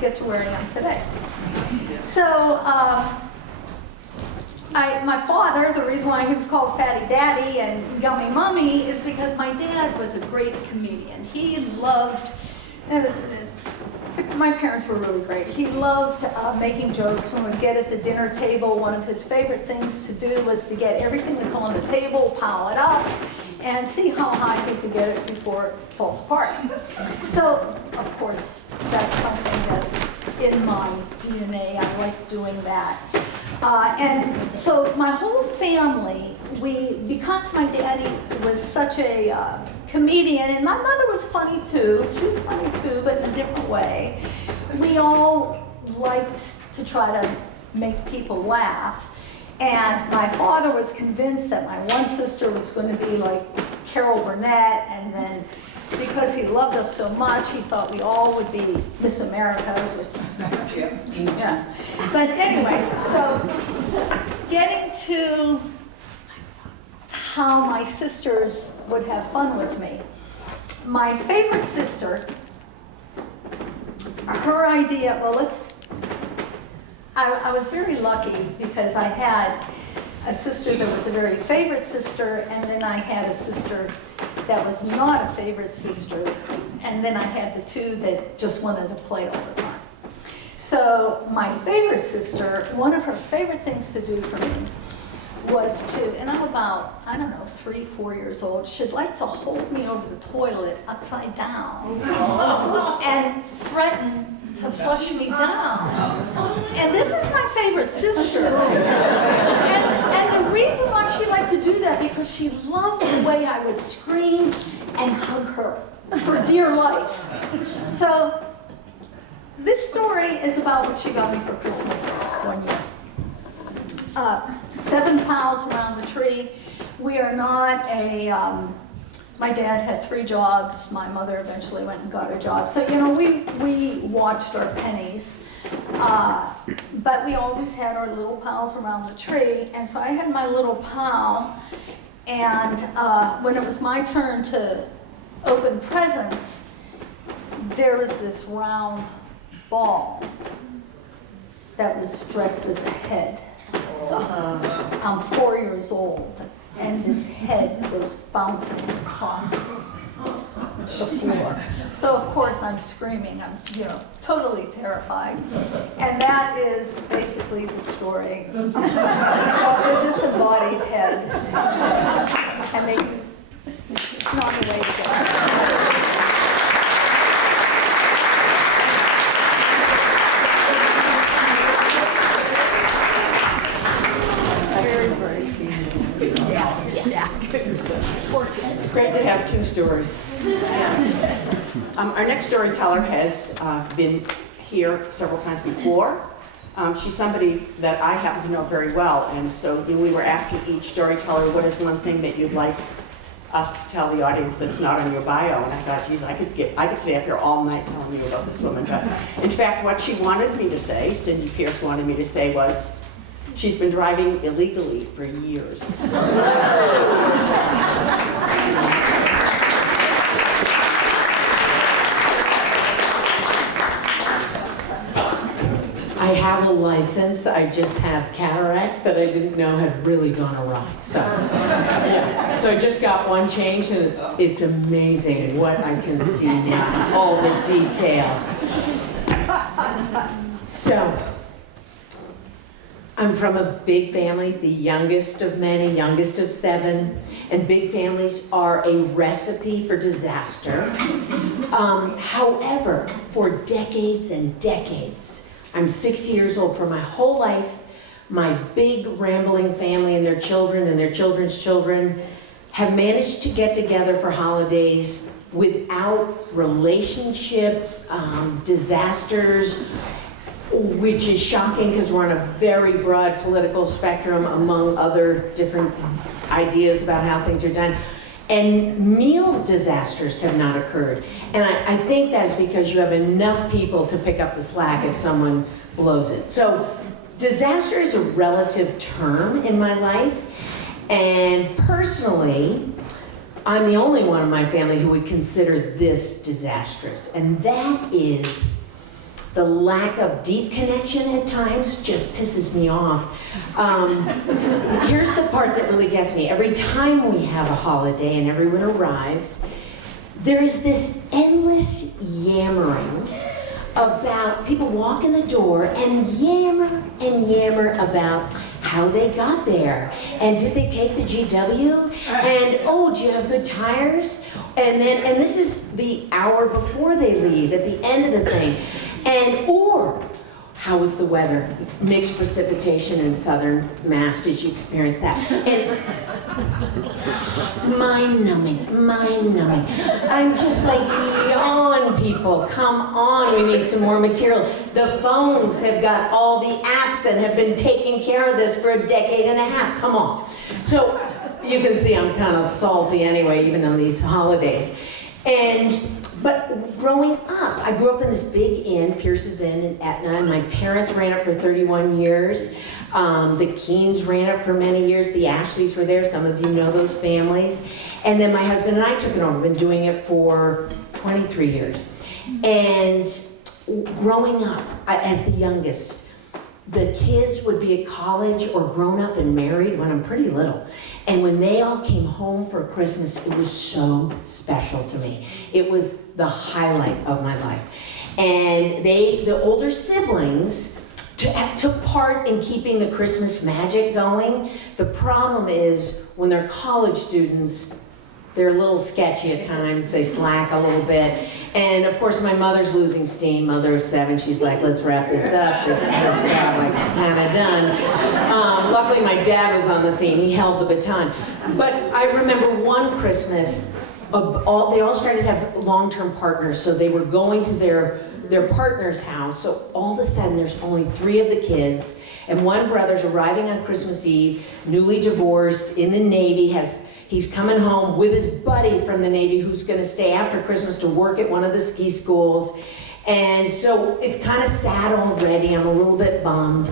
get to where I am today. So, my father, the reason why he was called Fatty Daddy and Gummy Mummy is because my dad was a great comedian. He loved, my parents were really great. He loved making jokes. When we'd get at the dinner table, one of his favorite things to do was to get everything that's on the table, pile it up, and see how high he could get it before it falls apart. So, of course, that's something that's in my DNA. I like doing that. And so my whole family, because my daddy was such a comedian, and my mother was funny too, she was funny too, but in a different way, we all liked to try to make people laugh. And my father was convinced that my one sister was going to be like Carol Burnett, and then because he loved us so much, he thought we all would be Miss Americas, which, yeah. But anyway, so getting to how my sisters would have fun with me. My favorite sister, her idea, well, I was very lucky because I had a sister that was a very favorite sister, and then I had a sister that was not a favorite sister, and then I had the 2 that just wanted to play all the time. So my favorite sister, one of her favorite things to do for me was to, and I'm about, I don't know, 3, 4 years old, she'd like to hold me over the toilet upside down and threaten to flush me down. And this is my favorite sister. And the reason why she liked to do that, because she loved the way I would scream and hug her for dear life. So this story is about what she got me for Christmas one year. 7 pals around the tree. We are not a, my dad had 3 jobs. My mother eventually went and got a job. So, you know, we watched our pennies. But we always had our little pals around the tree. And so I had my little pal. And when it was my turn to open presents, there was this round ball that was dressed as a head. I'm 4 years old, and this head goes bouncing across the floor. So of course I'm screaming, I'm totally terrified. And that is basically the story of the disembodied head. And it's not the way to go. Great to have two stories. Our next storyteller has been here several times before. She's somebody that I happen to know very well, and so we were asking each storyteller, what is one thing that you'd like us to tell the audience that's not on your bio? And I thought, geez, I could stay up here all night telling you about this woman. But in fact, what she wanted me to say, Cindy Pierce wanted me to say, was she's been driving illegally for years. I have a license, I just have cataracts that I didn't know had really gone awry. So, yeah. So I just got one changed, and it's amazing what I can see now, all the details. So, I'm from a big family, the youngest of many, youngest of 7, and big families are a recipe for disaster. However, for decades and decades, I'm 60 years old. For my whole life, my big rambling family and their children and their children's children have managed to get together for holidays without relationship disasters, which is shocking because we're on a very broad political spectrum among other different ideas about how things are done. And meal disasters have not occurred. And I think that's because you have enough people to pick up the slack if someone blows it. So disaster is a relative term in my life. And personally, I'm the only one in my family who would consider this disastrous. And that is the lack of deep connection at times just pisses me off. Here's the part that really gets me. Every time we have a holiday and everyone arrives, there is this endless yammering about people walk in the door and yammer about how they got there. And did they take the GW? And oh, do you have good tires? And this is the hour before they leave, at the end of the thing. Or, how was the weather? Mixed precipitation in southern Mass, did you experience that? And mind-numbing. I'm just like, yawn, people, come on, we need some more material. The phones have got all the apps and have been taking care of this for a decade and a half, come on. So, you can see I'm kind of salty anyway, even on these holidays. But growing up, I grew up in this big inn, Pierce's Inn in Etna, and my parents ran it for 31 years. The Keens ran it for many years. The Ashleys were there. Some of you know those families. And then my husband and I took it over. Been doing it for 23 years. And growing up, as the youngest, the kids would be at college or grown up and married when I'm pretty little. And when they all came home for Christmas, it was so special to me. It was the highlight of my life. And the older siblings took part in keeping the Christmas magic going. The problem is when they're college students, they're a little sketchy at times, they slack a little bit. And of course my mother's losing steam, mother of 7, she's like, let's wrap this up, this job like kinda done. Luckily my dad was on the scene, he held the baton. But I remember one Christmas, they all started to have long-term partners, so they were going to their partner's house, so all of a sudden there's only 3 of the kids, and one brother's arriving on Christmas Eve, newly divorced, in the Navy, he's coming home with his buddy from the Navy who's going to stay after Christmas to work at one of the ski schools. And so it's kind of sad already. I'm a little bit bummed.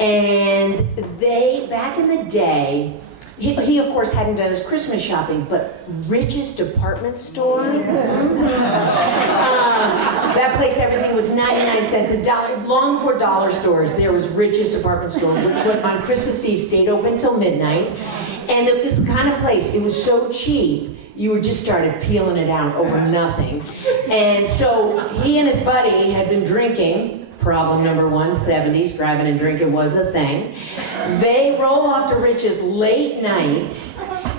And back in the day, he of course hadn't done his Christmas shopping, but Rich's department store, that place, everything was 99 cents. cents a dollar. Long before dollar stores, there was Rich's department store, which went on Christmas Eve, stayed open until midnight. And it was the kind of place, it was so cheap, you were just started peeling it out over nothing. And so he and his buddy had been drinking. Problem number one, 70s, driving and drinking was a thing. They roll off to Rich's late night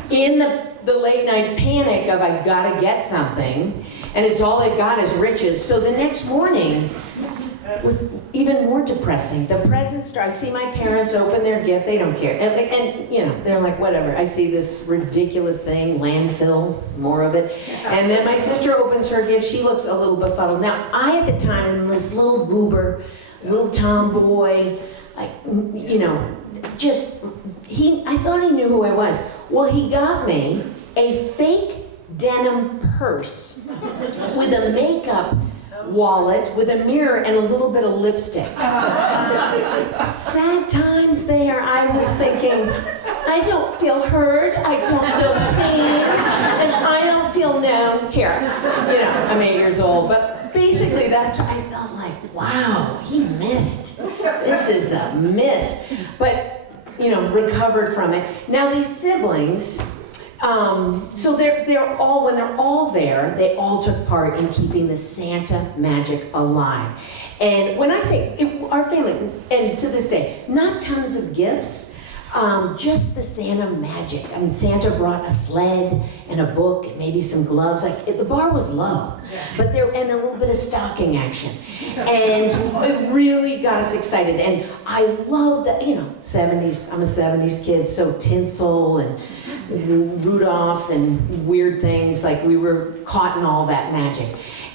in the late night panic of I gotta get something, and it's all they've got is Rich's. So the next morning was even more depressing. The presents start, I see my parents open their gift, they don't care. And you know, they're like, whatever. I see this ridiculous thing, landfill, more of it. And then my sister opens her gift, she looks a little befuddled. Now, I at the time am this little goober, little tomboy, like, you know, just, I thought he knew who I was. Well, he got me a fake denim purse with a makeup wallet with a mirror and a little bit of lipstick. Sad times there. I was thinking, I don't feel heard, I don't feel seen, and I don't feel known. Here, you know, I'm 8 years old, but basically that's what I felt like, wow, he missed. This is a miss. But, you know, recovered from it. Now these siblings, so they're all, when they're all there, they all took part in keeping the Santa magic alive. And when I say our family, and to this day, not tons of gifts, just the Santa magic. I mean, Santa brought a sled and a book and maybe some gloves. Like the bar was low, but and a little bit of stocking action, and it really got us excited. And I love that, you know, 70s. I'm a 70s kid, so tinsel and Rudolph and weird things, like we were caught in all that magic.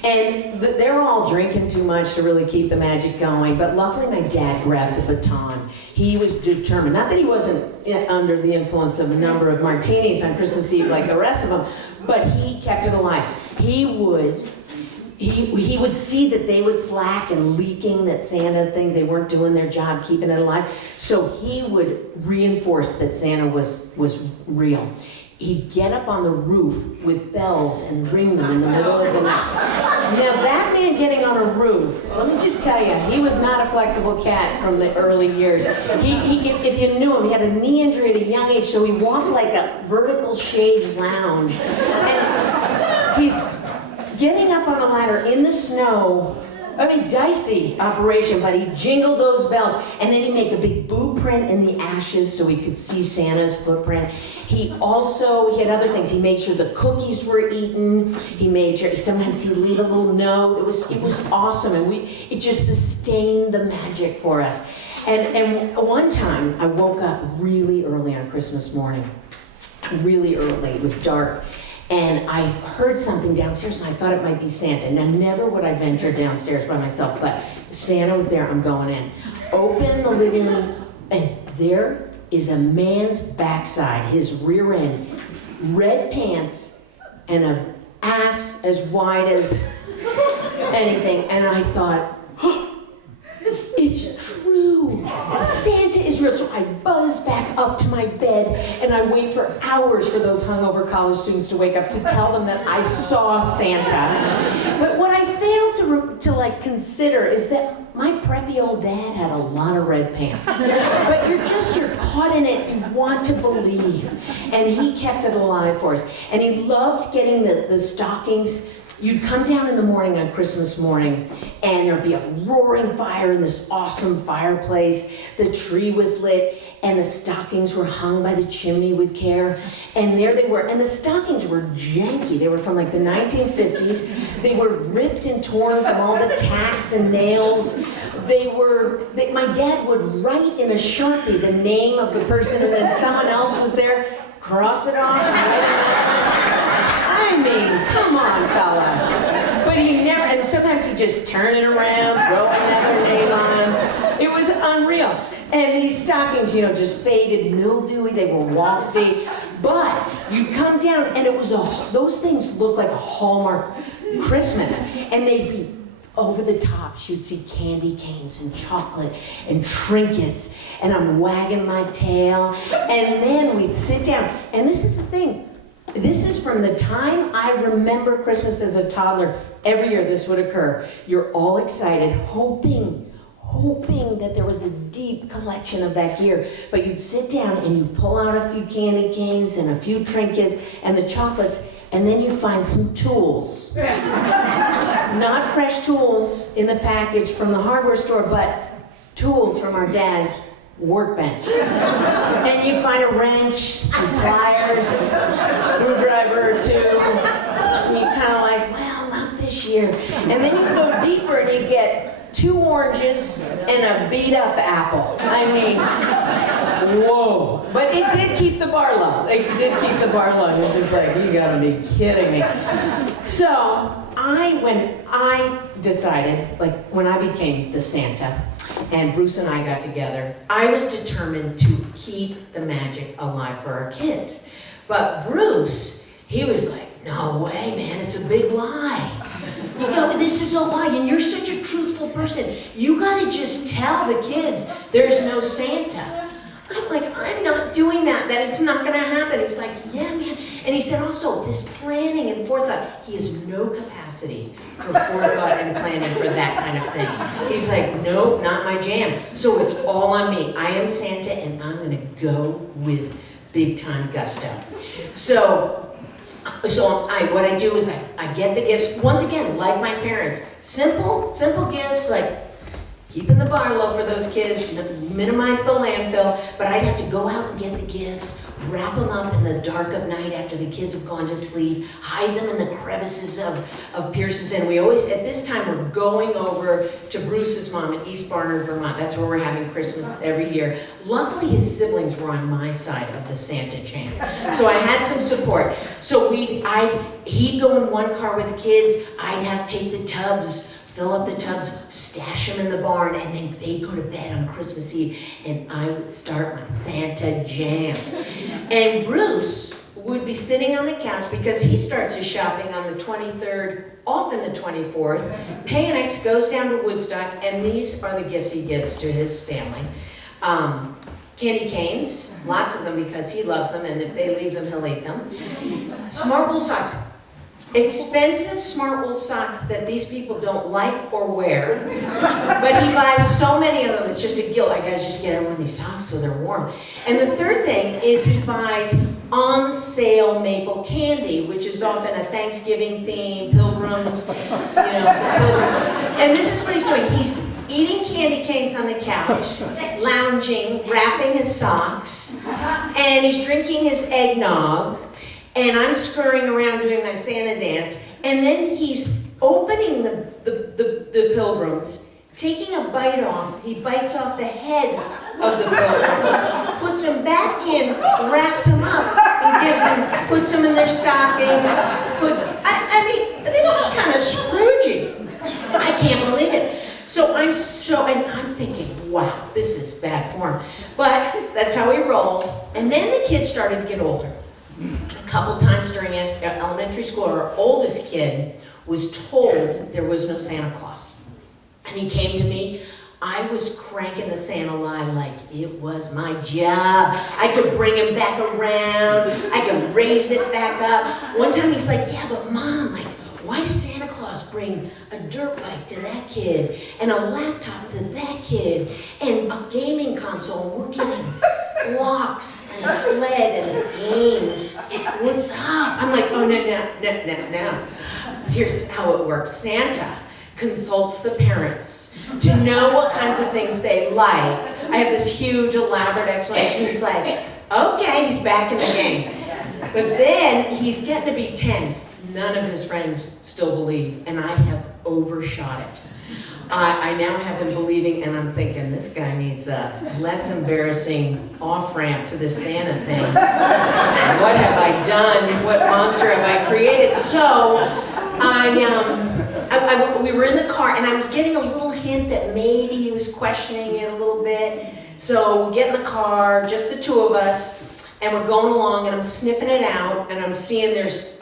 And they're all drinking too much to really keep the magic going, but luckily my dad grabbed the baton. He was determined, not that he wasn't under the influence of a number of martinis on Christmas Eve like the rest of them, but he kept it alive. He would see that they would slack and leaking, that Santa things, they weren't doing their job keeping it alive. So he would reinforce that Santa was real. He'd get up on the roof with bells and ring them in the middle of the night. Now that man getting on a roof, let me just tell you, he was not a flexible cat from the early years. If you knew him, he had a knee injury at a young age, so he walked like a vertical shade lounge. And he's getting up on a ladder in the snow. I mean, dicey operation, but he jingled those bells, and then he'd make a big boot print in the ashes so we could see Santa's footprint. He had other things. He made sure the cookies were eaten. He made sure, sometimes he'd leave a little note. It was awesome, and it just sustained the magic for us. And one time, I woke up really early on Christmas morning, really early. It was dark. And I heard something downstairs, and I thought it might be Santa. Now, never would I venture downstairs by myself, but Santa was there, I'm going in. Open the living room, and there is a man's backside, his rear end, red pants, and an ass as wide as anything. And I thought, it's true. Santa is real. So I buzz back up to my bed and I wait for hours for those hungover college students to wake up to tell them that I saw Santa. But what I failed to consider is that my preppy old dad had a lot of red pants. But you're caught in it, you want to believe. And he kept it alive for us. And he loved getting the stockings. You'd come down in the morning on Christmas morning, and there'd be a roaring fire in this awesome fireplace. The tree was lit, and the stockings were hung by the chimney with care. And there they were. And the stockings were janky. They were from like the 1950s. They were ripped and torn from all the tacks and nails. My dad would write in a Sharpie the name of the person, and then someone else was there, cross it off, and write it. I mean, come on, fella. But he never, and sometimes he'd just turn it around, throw another name on. It was unreal. And these stockings, just faded, mildewy, they were wafty. But you'd come down, and those things looked like a Hallmark Christmas. And they'd be over the tops. You'd see candy canes and chocolate and trinkets. And I'm wagging my tail. And then we'd sit down. And this is the thing. This is from the time I remember Christmas as a toddler every year this would occur. You're all excited, hoping that there was a deep collection of that gear. But you'd sit down and you'd pull out a few candy canes and a few trinkets and the chocolates, and then you'd find some tools. Not fresh tools in the package from the hardware store, but tools from our dad's workbench. And you'd find a wrench, some pliers, screwdriver or two. And you're kind of like, well, not this year. And then you'd go deeper and you'd get 2 oranges and a beat up apple. I mean, whoa. But it did keep the bar low. It did keep the bar low. You're just like, you gotta be kidding me. So when I decided, like when I became the Santa, and Bruce and I got together, I was determined to keep the magic alive for our kids. But Bruce, he was like, no way, man, it's a big lie. You go, this is a lie, and you're such a truthful person. You gotta just tell the kids there's no Santa. I'm like, I'm not doing that. That is not gonna happen. He's like, yeah, man. And he said also, this planning and forethought, he has no capacity for forethought and planning for that kind of thing. He's like, nope, not my jam. So it's all on me. I am Santa, and I'm gonna go with big time gusto. So what I do is I get the gifts, once again, like my parents. Simple gifts, like keeping the bar low for those kids, minimize the landfill, but I'd have to go out and get the gifts, wrap them up in the dark of night after the kids have gone to sleep, hide them in the crevices of Pierce's Inn. We always, at this time, we're going over to Bruce's mom in East Barnard, Vermont. That's where we're having Christmas every year. Luckily, his siblings were on my side of the Santa chain. So I had some support. So he'd go in one car with the kids, I'd take the tubs, fill up the tubs, stash them in the barn, and then they'd go to bed on Christmas Eve, and I would start my Santa jam. And Bruce would be sitting on the couch because he starts his shopping on the 23rd, often the 24th. Pay-N-X goes down to Woodstock, and these are the gifts he gives to his family. Candy canes, lots of them because he loves them, and if they leave them, he'll eat them. Smart wool socks. Expensive smart wool socks that these people don't like or wear, but he buys so many of them, it's just a guilt. I gotta just get everyone these socks so they're warm. And the third thing is he buys on sale maple candy, which is often a Thanksgiving theme, pilgrims, pilgrims. And this is what he's doing. He's eating candy canes on the couch, lounging, wrapping his socks, and he's drinking his eggnog. And I'm scurrying around doing my Santa dance, and then he's opening the pilgrims, taking a bite off. He bites off the head of the pilgrims, puts them back in, wraps them up, and puts them in their stockings. I mean, this is kind of Scroogey. I can't believe it. So I'm thinking, wow, this is bad form. But that's how he rolls. And then the kids started to get older. A couple times during elementary school, our oldest kid was told there was no Santa Claus. And he came to me. I was cranking the Santa line like it was my job. I could bring him back around. I could raise it back up. One time he's like, yeah, but Mom, why does Santa Claus bring a dirt bike to that kid and a laptop to that kid and a gaming console? And we're getting blocks and a sled and games. What's up? I'm like, oh, no. Here's how it works. Santa consults the parents to know what kinds of things they like. I have this huge, elaborate explanation. He's like, okay, he's back in the game. But then he's getting to be 10. None of his friends still believe, and I have overshot it. I now have him believing, and I'm thinking, this guy needs a less embarrassing off-ramp to this Santa thing. What have I done? What monster have I created? So, we were in the car, and I was getting a little hint that maybe he was questioning it a little bit. So we get in the car, just the two of us, and we're going along, and I'm sniffing it out, and I'm seeing there's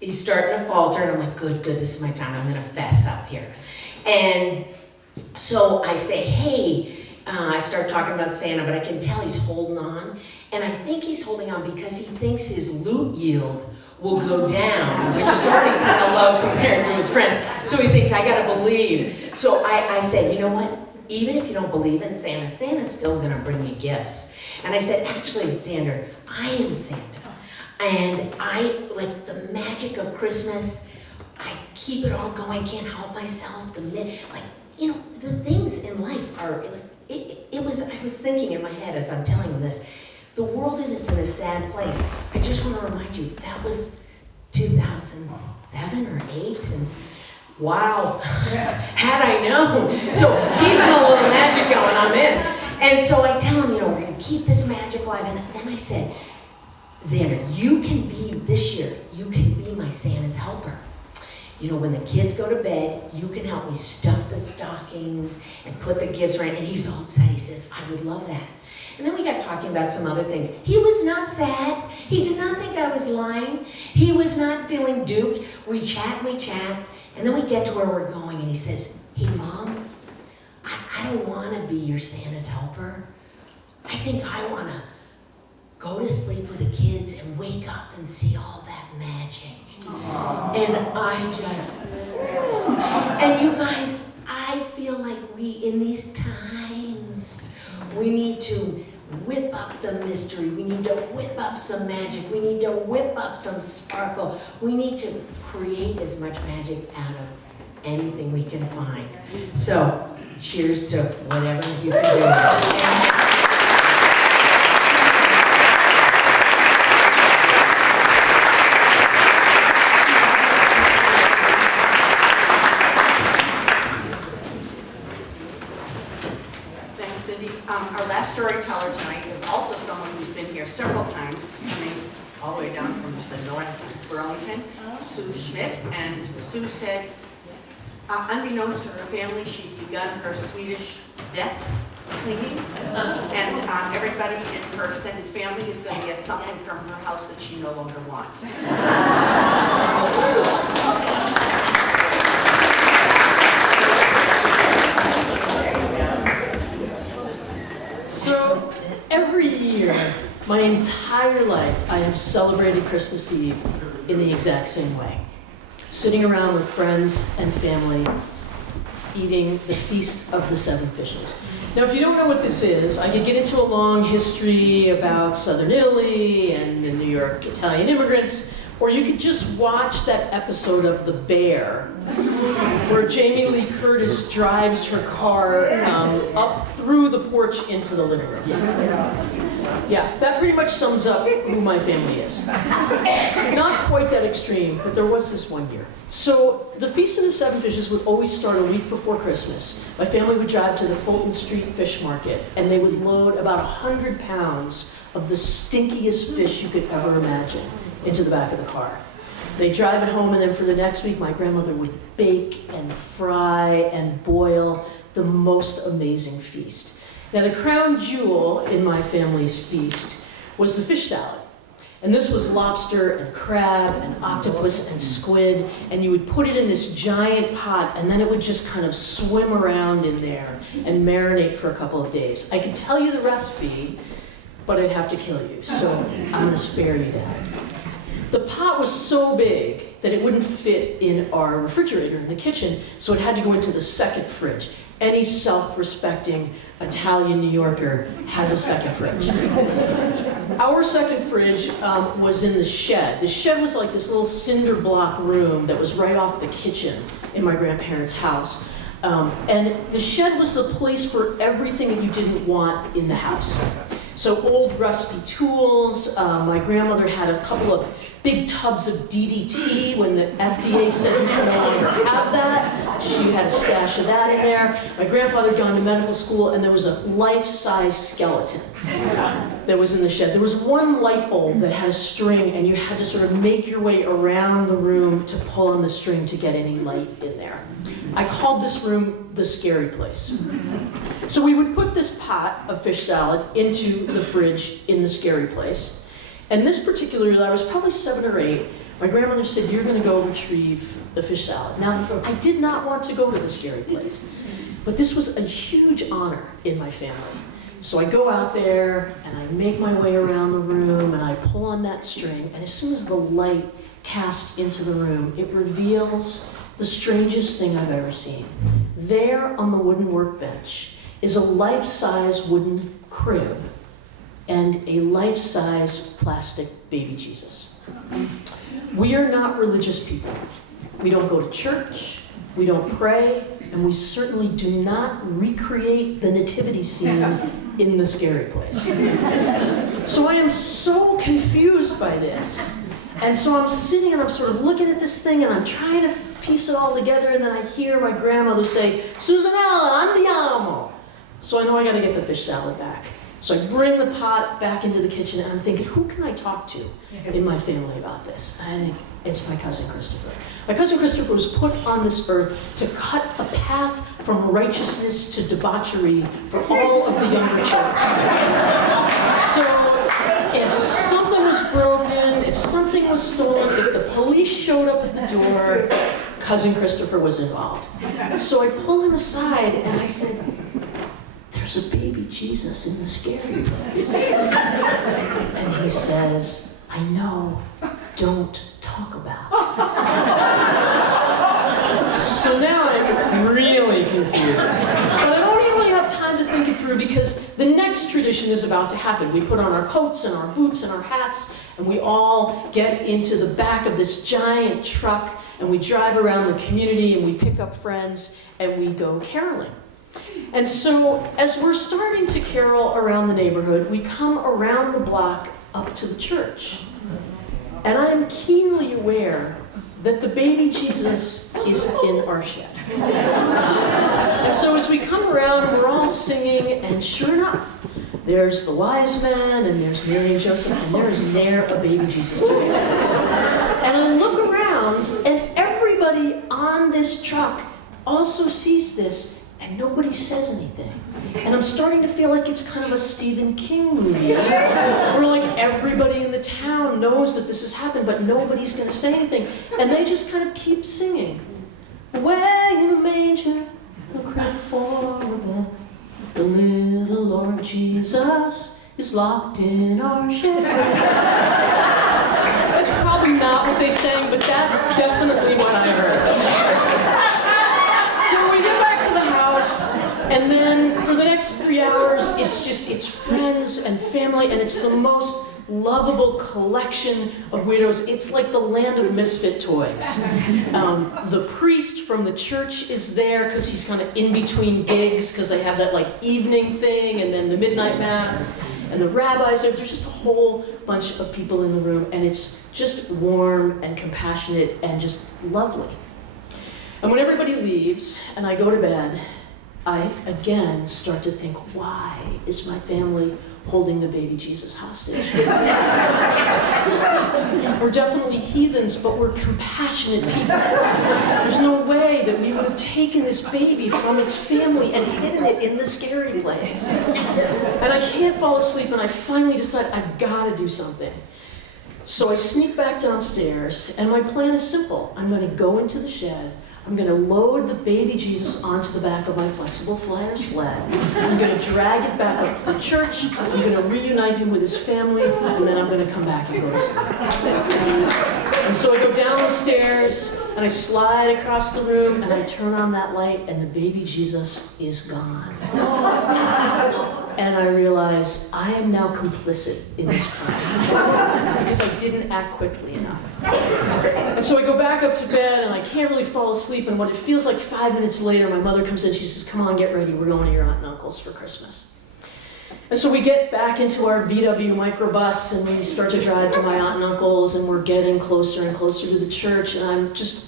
he's starting to falter, and I'm like, good, this is my time. I'm gonna fess up here. And so I say, hey, I start talking about Santa, but I can tell he's holding on. And I think he's holding on because he thinks his loot yield will go down, which is already kind of low compared to his friends. So he thinks, I gotta believe. So I said, you know what? Even if you don't believe in Santa, Santa's still gonna bring you gifts. And I said, actually, Xander, I am Santa. And I, like the magic of Christmas, I keep it all going, can't help myself. The things in life are, I was thinking in my head as I'm telling you this, the world is in a sad place. I just want to remind you, that was 2007 or 8, and wow, had I known. So keeping a little magic going, I'm in. And so I tell him, we're going to keep this magic alive. And then I said, Xander, this year, you can be my Santa's helper. When the kids go to bed, you can help me stuff the stockings and put the gifts right. And he's all excited. He says, I would love that. And then we got talking about some other things. He was not sad. He did not think I was lying. He was not feeling duped. We chat. And then we get to where we're going. And he says, hey, Mom, I don't want to be your Santa's helper. I think I want to go to sleep with the kids and wake up and see all that magic. And and you guys, I feel like in these times, we need to whip up the mystery. We need to whip up some magic. We need to whip up some sparkle. We need to create as much magic out of anything we can find. So, cheers to whatever you can do. Our last storyteller tonight is also someone who's been here several times, coming all the way down from the North Burlington, Sue Schmidt. And Sue said, unbeknownst to her family, she's begun her Swedish death cleaning. And everybody in her extended family is going to get something from her house that she no longer wants. So every year, my entire life, I have celebrated Christmas Eve in the exact same way. Sitting around with friends and family, eating the Feast of the Seven Fishes. Now, if you don't know what this is, I could get into a long history about Southern Italy and the New York Italian immigrants, or you could just watch that episode of The Bear, where Jamie Lee Curtis drives her car up through the porch into the living room. Yeah, that pretty much sums up who my family is. Not quite that extreme, but there was this one year. So the Feast of the Seven Fishes would always start a week before Christmas. My family would drive to the Fulton Street Fish Market, and they would load about 100 pounds of the stinkiest fish you could ever imagine into the back of the car. They'd drive it home, and then for the next week, my grandmother would bake and fry and boil the most amazing feast. Now, the crown jewel in my family's feast was the fish salad. And this was lobster and crab and octopus and squid, and you would put it in this giant pot, and then it would just kind of swim around in there and marinate for a couple of days. I could tell you the recipe, but I'd have to kill you, so I'm gonna spare you that. The pot was so big that it wouldn't fit in our refrigerator in the kitchen, so it had to go into the second fridge. Any self-respecting Italian New Yorker has a second fridge. Our second fridge was in the shed. The shed was like this little cinder block room that was right off the kitchen in my grandparents' house. And the shed was the place for everything that you didn't want in the house. So old rusty tools, my grandmother had a couple of big tubs of DDT when the FDA said you could no longer have that. She had a stash of that in there. My grandfather had gone to medical school, and there was a life-size skeleton that was in the shed. There was one light bulb that had a string, and you had to sort of make your way around the room to pull on the string to get any light in there. I called this room the scary place. So we would put this pot of fish salad into the fridge in the scary place. And this particular year, I was probably 7 or 8, my grandmother said, you're gonna go retrieve the fish salad. Now, I did not want to go to the scary place, but this was a huge honor in my family. So I go out there, and I make my way around the room, and I pull on that string, and as soon as the light casts into the room, it reveals the strangest thing I've ever seen. There on the wooden workbench is a life-size wooden crib and a life-size plastic baby Jesus. We are not religious people. We don't go to church, we don't pray, and we certainly do not recreate the nativity scene in the scary place. So I am so confused by this. And so I'm sitting and I'm sort of looking at this thing and I'm trying to piece it all together, and then I hear my grandmother say, "Susanne, andiamo." So I know I gotta get the fish salad back. So I bring the pot back into the kitchen and I'm thinking, who can I talk to in my family about this? I think it's my cousin Christopher. My cousin Christopher was put on this earth to cut a path from righteousness to debauchery for all of the younger children. So if something was broken, if something was stolen, if the police showed up at the door, cousin Christopher was involved. So I pull him aside and I said, "There's a baby Jesus in the scary place." And he says, "I know, don't talk about it." So now I'm really confused. But I don't really have time to think it through because the next tradition is about to happen. We put on our coats and our boots and our hats and we all get into the back of this giant truck and we drive around the community and we pick up friends and we go caroling. And so as we're starting to carol around the neighborhood, we come around the block up to the church. And I am keenly aware that the baby Jesus is in our shed. And so as we come around and we're all singing, and sure enough, there's the wise man, and there's Mary and Joseph, and there is ne'er a baby Jesus to be found. And I look around, and everybody on this truck also sees this, and nobody says anything. And I'm starting to feel like it's kind of a Stephen King movie, where like everybody in the town knows that this has happened, but nobody's gonna say anything. And they just kind of keep singing. Where in the manger, a crib for a bed, the little Lord Jesus is locked in our shed. That's probably not what they sang, but that's definitely what I heard. So we get back to the house, and then for the next 3 hours, it's friends and family, and it's the most lovable collection of weirdos. It's like the land of misfit toys. The priest from the church is there because he's kind of in between gigs because they have that like evening thing and then the midnight mass. And the rabbis are, there's just a whole bunch of people in the room, and it's just warm and compassionate and just lovely. And when everybody leaves and I go to bed, I again start to think, why is my family holding the baby Jesus hostage? We're definitely heathens, but we're compassionate people. There's no way that we would have taken this baby from its family and hidden it in the scary place. And I can't fall asleep, and I finally decide I've got to do something. So I sneak back downstairs, and my plan is simple. I'm going to go into the shed. I'm going to load the baby Jesus onto the back of my flexible flyer sled. I'm going to drag it back up to the church. I'm going to reunite him with his family, and then I'm going to come back and go to sleep. And so I go down the stairs, and I slide across the room, and I turn on that light, and the baby Jesus is gone. And I realize I am now complicit in this crime because I didn't act quickly enough. And so I go back up to bed and I can't really fall asleep, and when it feels like 5 minutes later, my mother comes in, she says, "Come on, get ready, we're going to your aunt and uncle's for Christmas." And so we get back into our VW microbus and we start to drive to my aunt and uncle's, and we're getting closer and closer to the church, and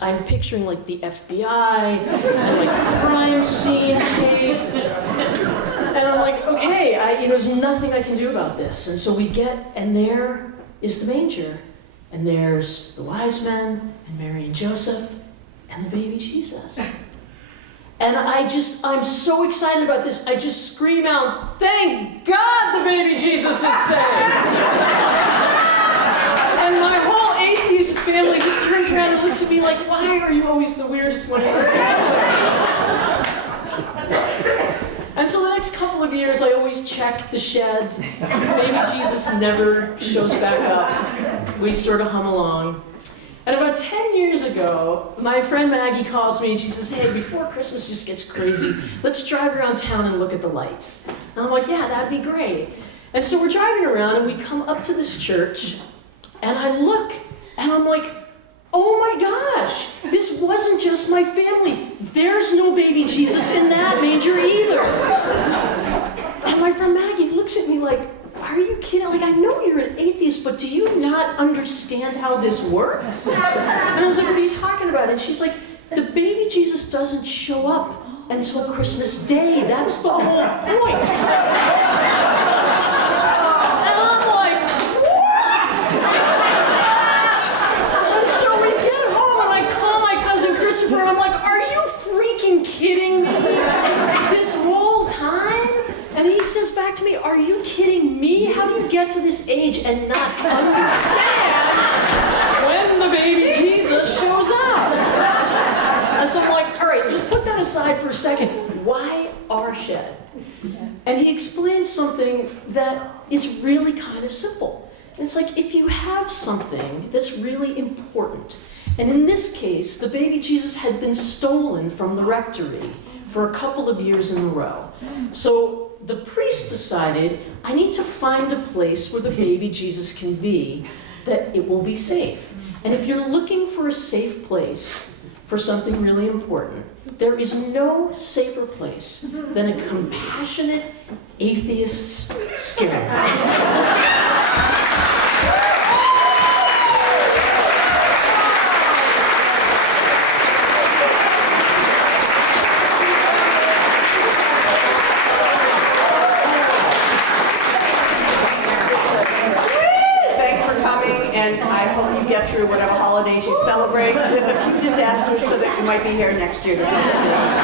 I'm picturing like the FBI and like crime scene tape. And I'm like, okay, there's nothing I can do about this. And so we get, and there is the manger. And there's the wise men, and Mary and Joseph, and the baby Jesus. And I'm so excited about this, I just scream out, "Thank God the baby Jesus is saved!" And my whole atheist family just turns around and looks at me like, "Why are you always the weirdest one ever?" And so the next couple of years, I always check the shed. Baby Jesus never shows back up. We sort of hum along. And about 10 years ago, my friend Maggie calls me and she says, hey, before Christmas just gets crazy, let's drive around town and look at the lights. And I'm like, yeah, that'd be great. And so we're driving around and we come up to this church and I look and I'm like, oh my gosh, this wasn't just my family. There's no baby Jesus in that manger either. And my friend Maggie looks at me like, are you kidding? Like, I know you're an atheist, but do you not understand how this works? And I was like, what are you talking about? And she's like, the baby Jesus doesn't show up until Christmas Day. That's the whole point. And I'm like, what? And so we get home and I call my cousin Christopher and I'm like, are you freaking kidding me? This whole time? And he says back to me, are you kidding me? How do you get to this age and not understand when the baby Jesus shows up? And so I'm like, all right, just put that aside for a second. Why our shed? And he explains something that is really kind of simple. It's like if you have something that's really important, and in this case, the baby Jesus had been stolen from the rectory for a couple of years in a row. So the priest decided, I need to find a place where the baby Jesus can be, that it will be safe. And if you're looking for a safe place for something really important, there is no safer place than a compassionate atheist's scare house. And I hope you get through whatever holidays you celebrate with a few disasters so that you might be here next year to tell us more.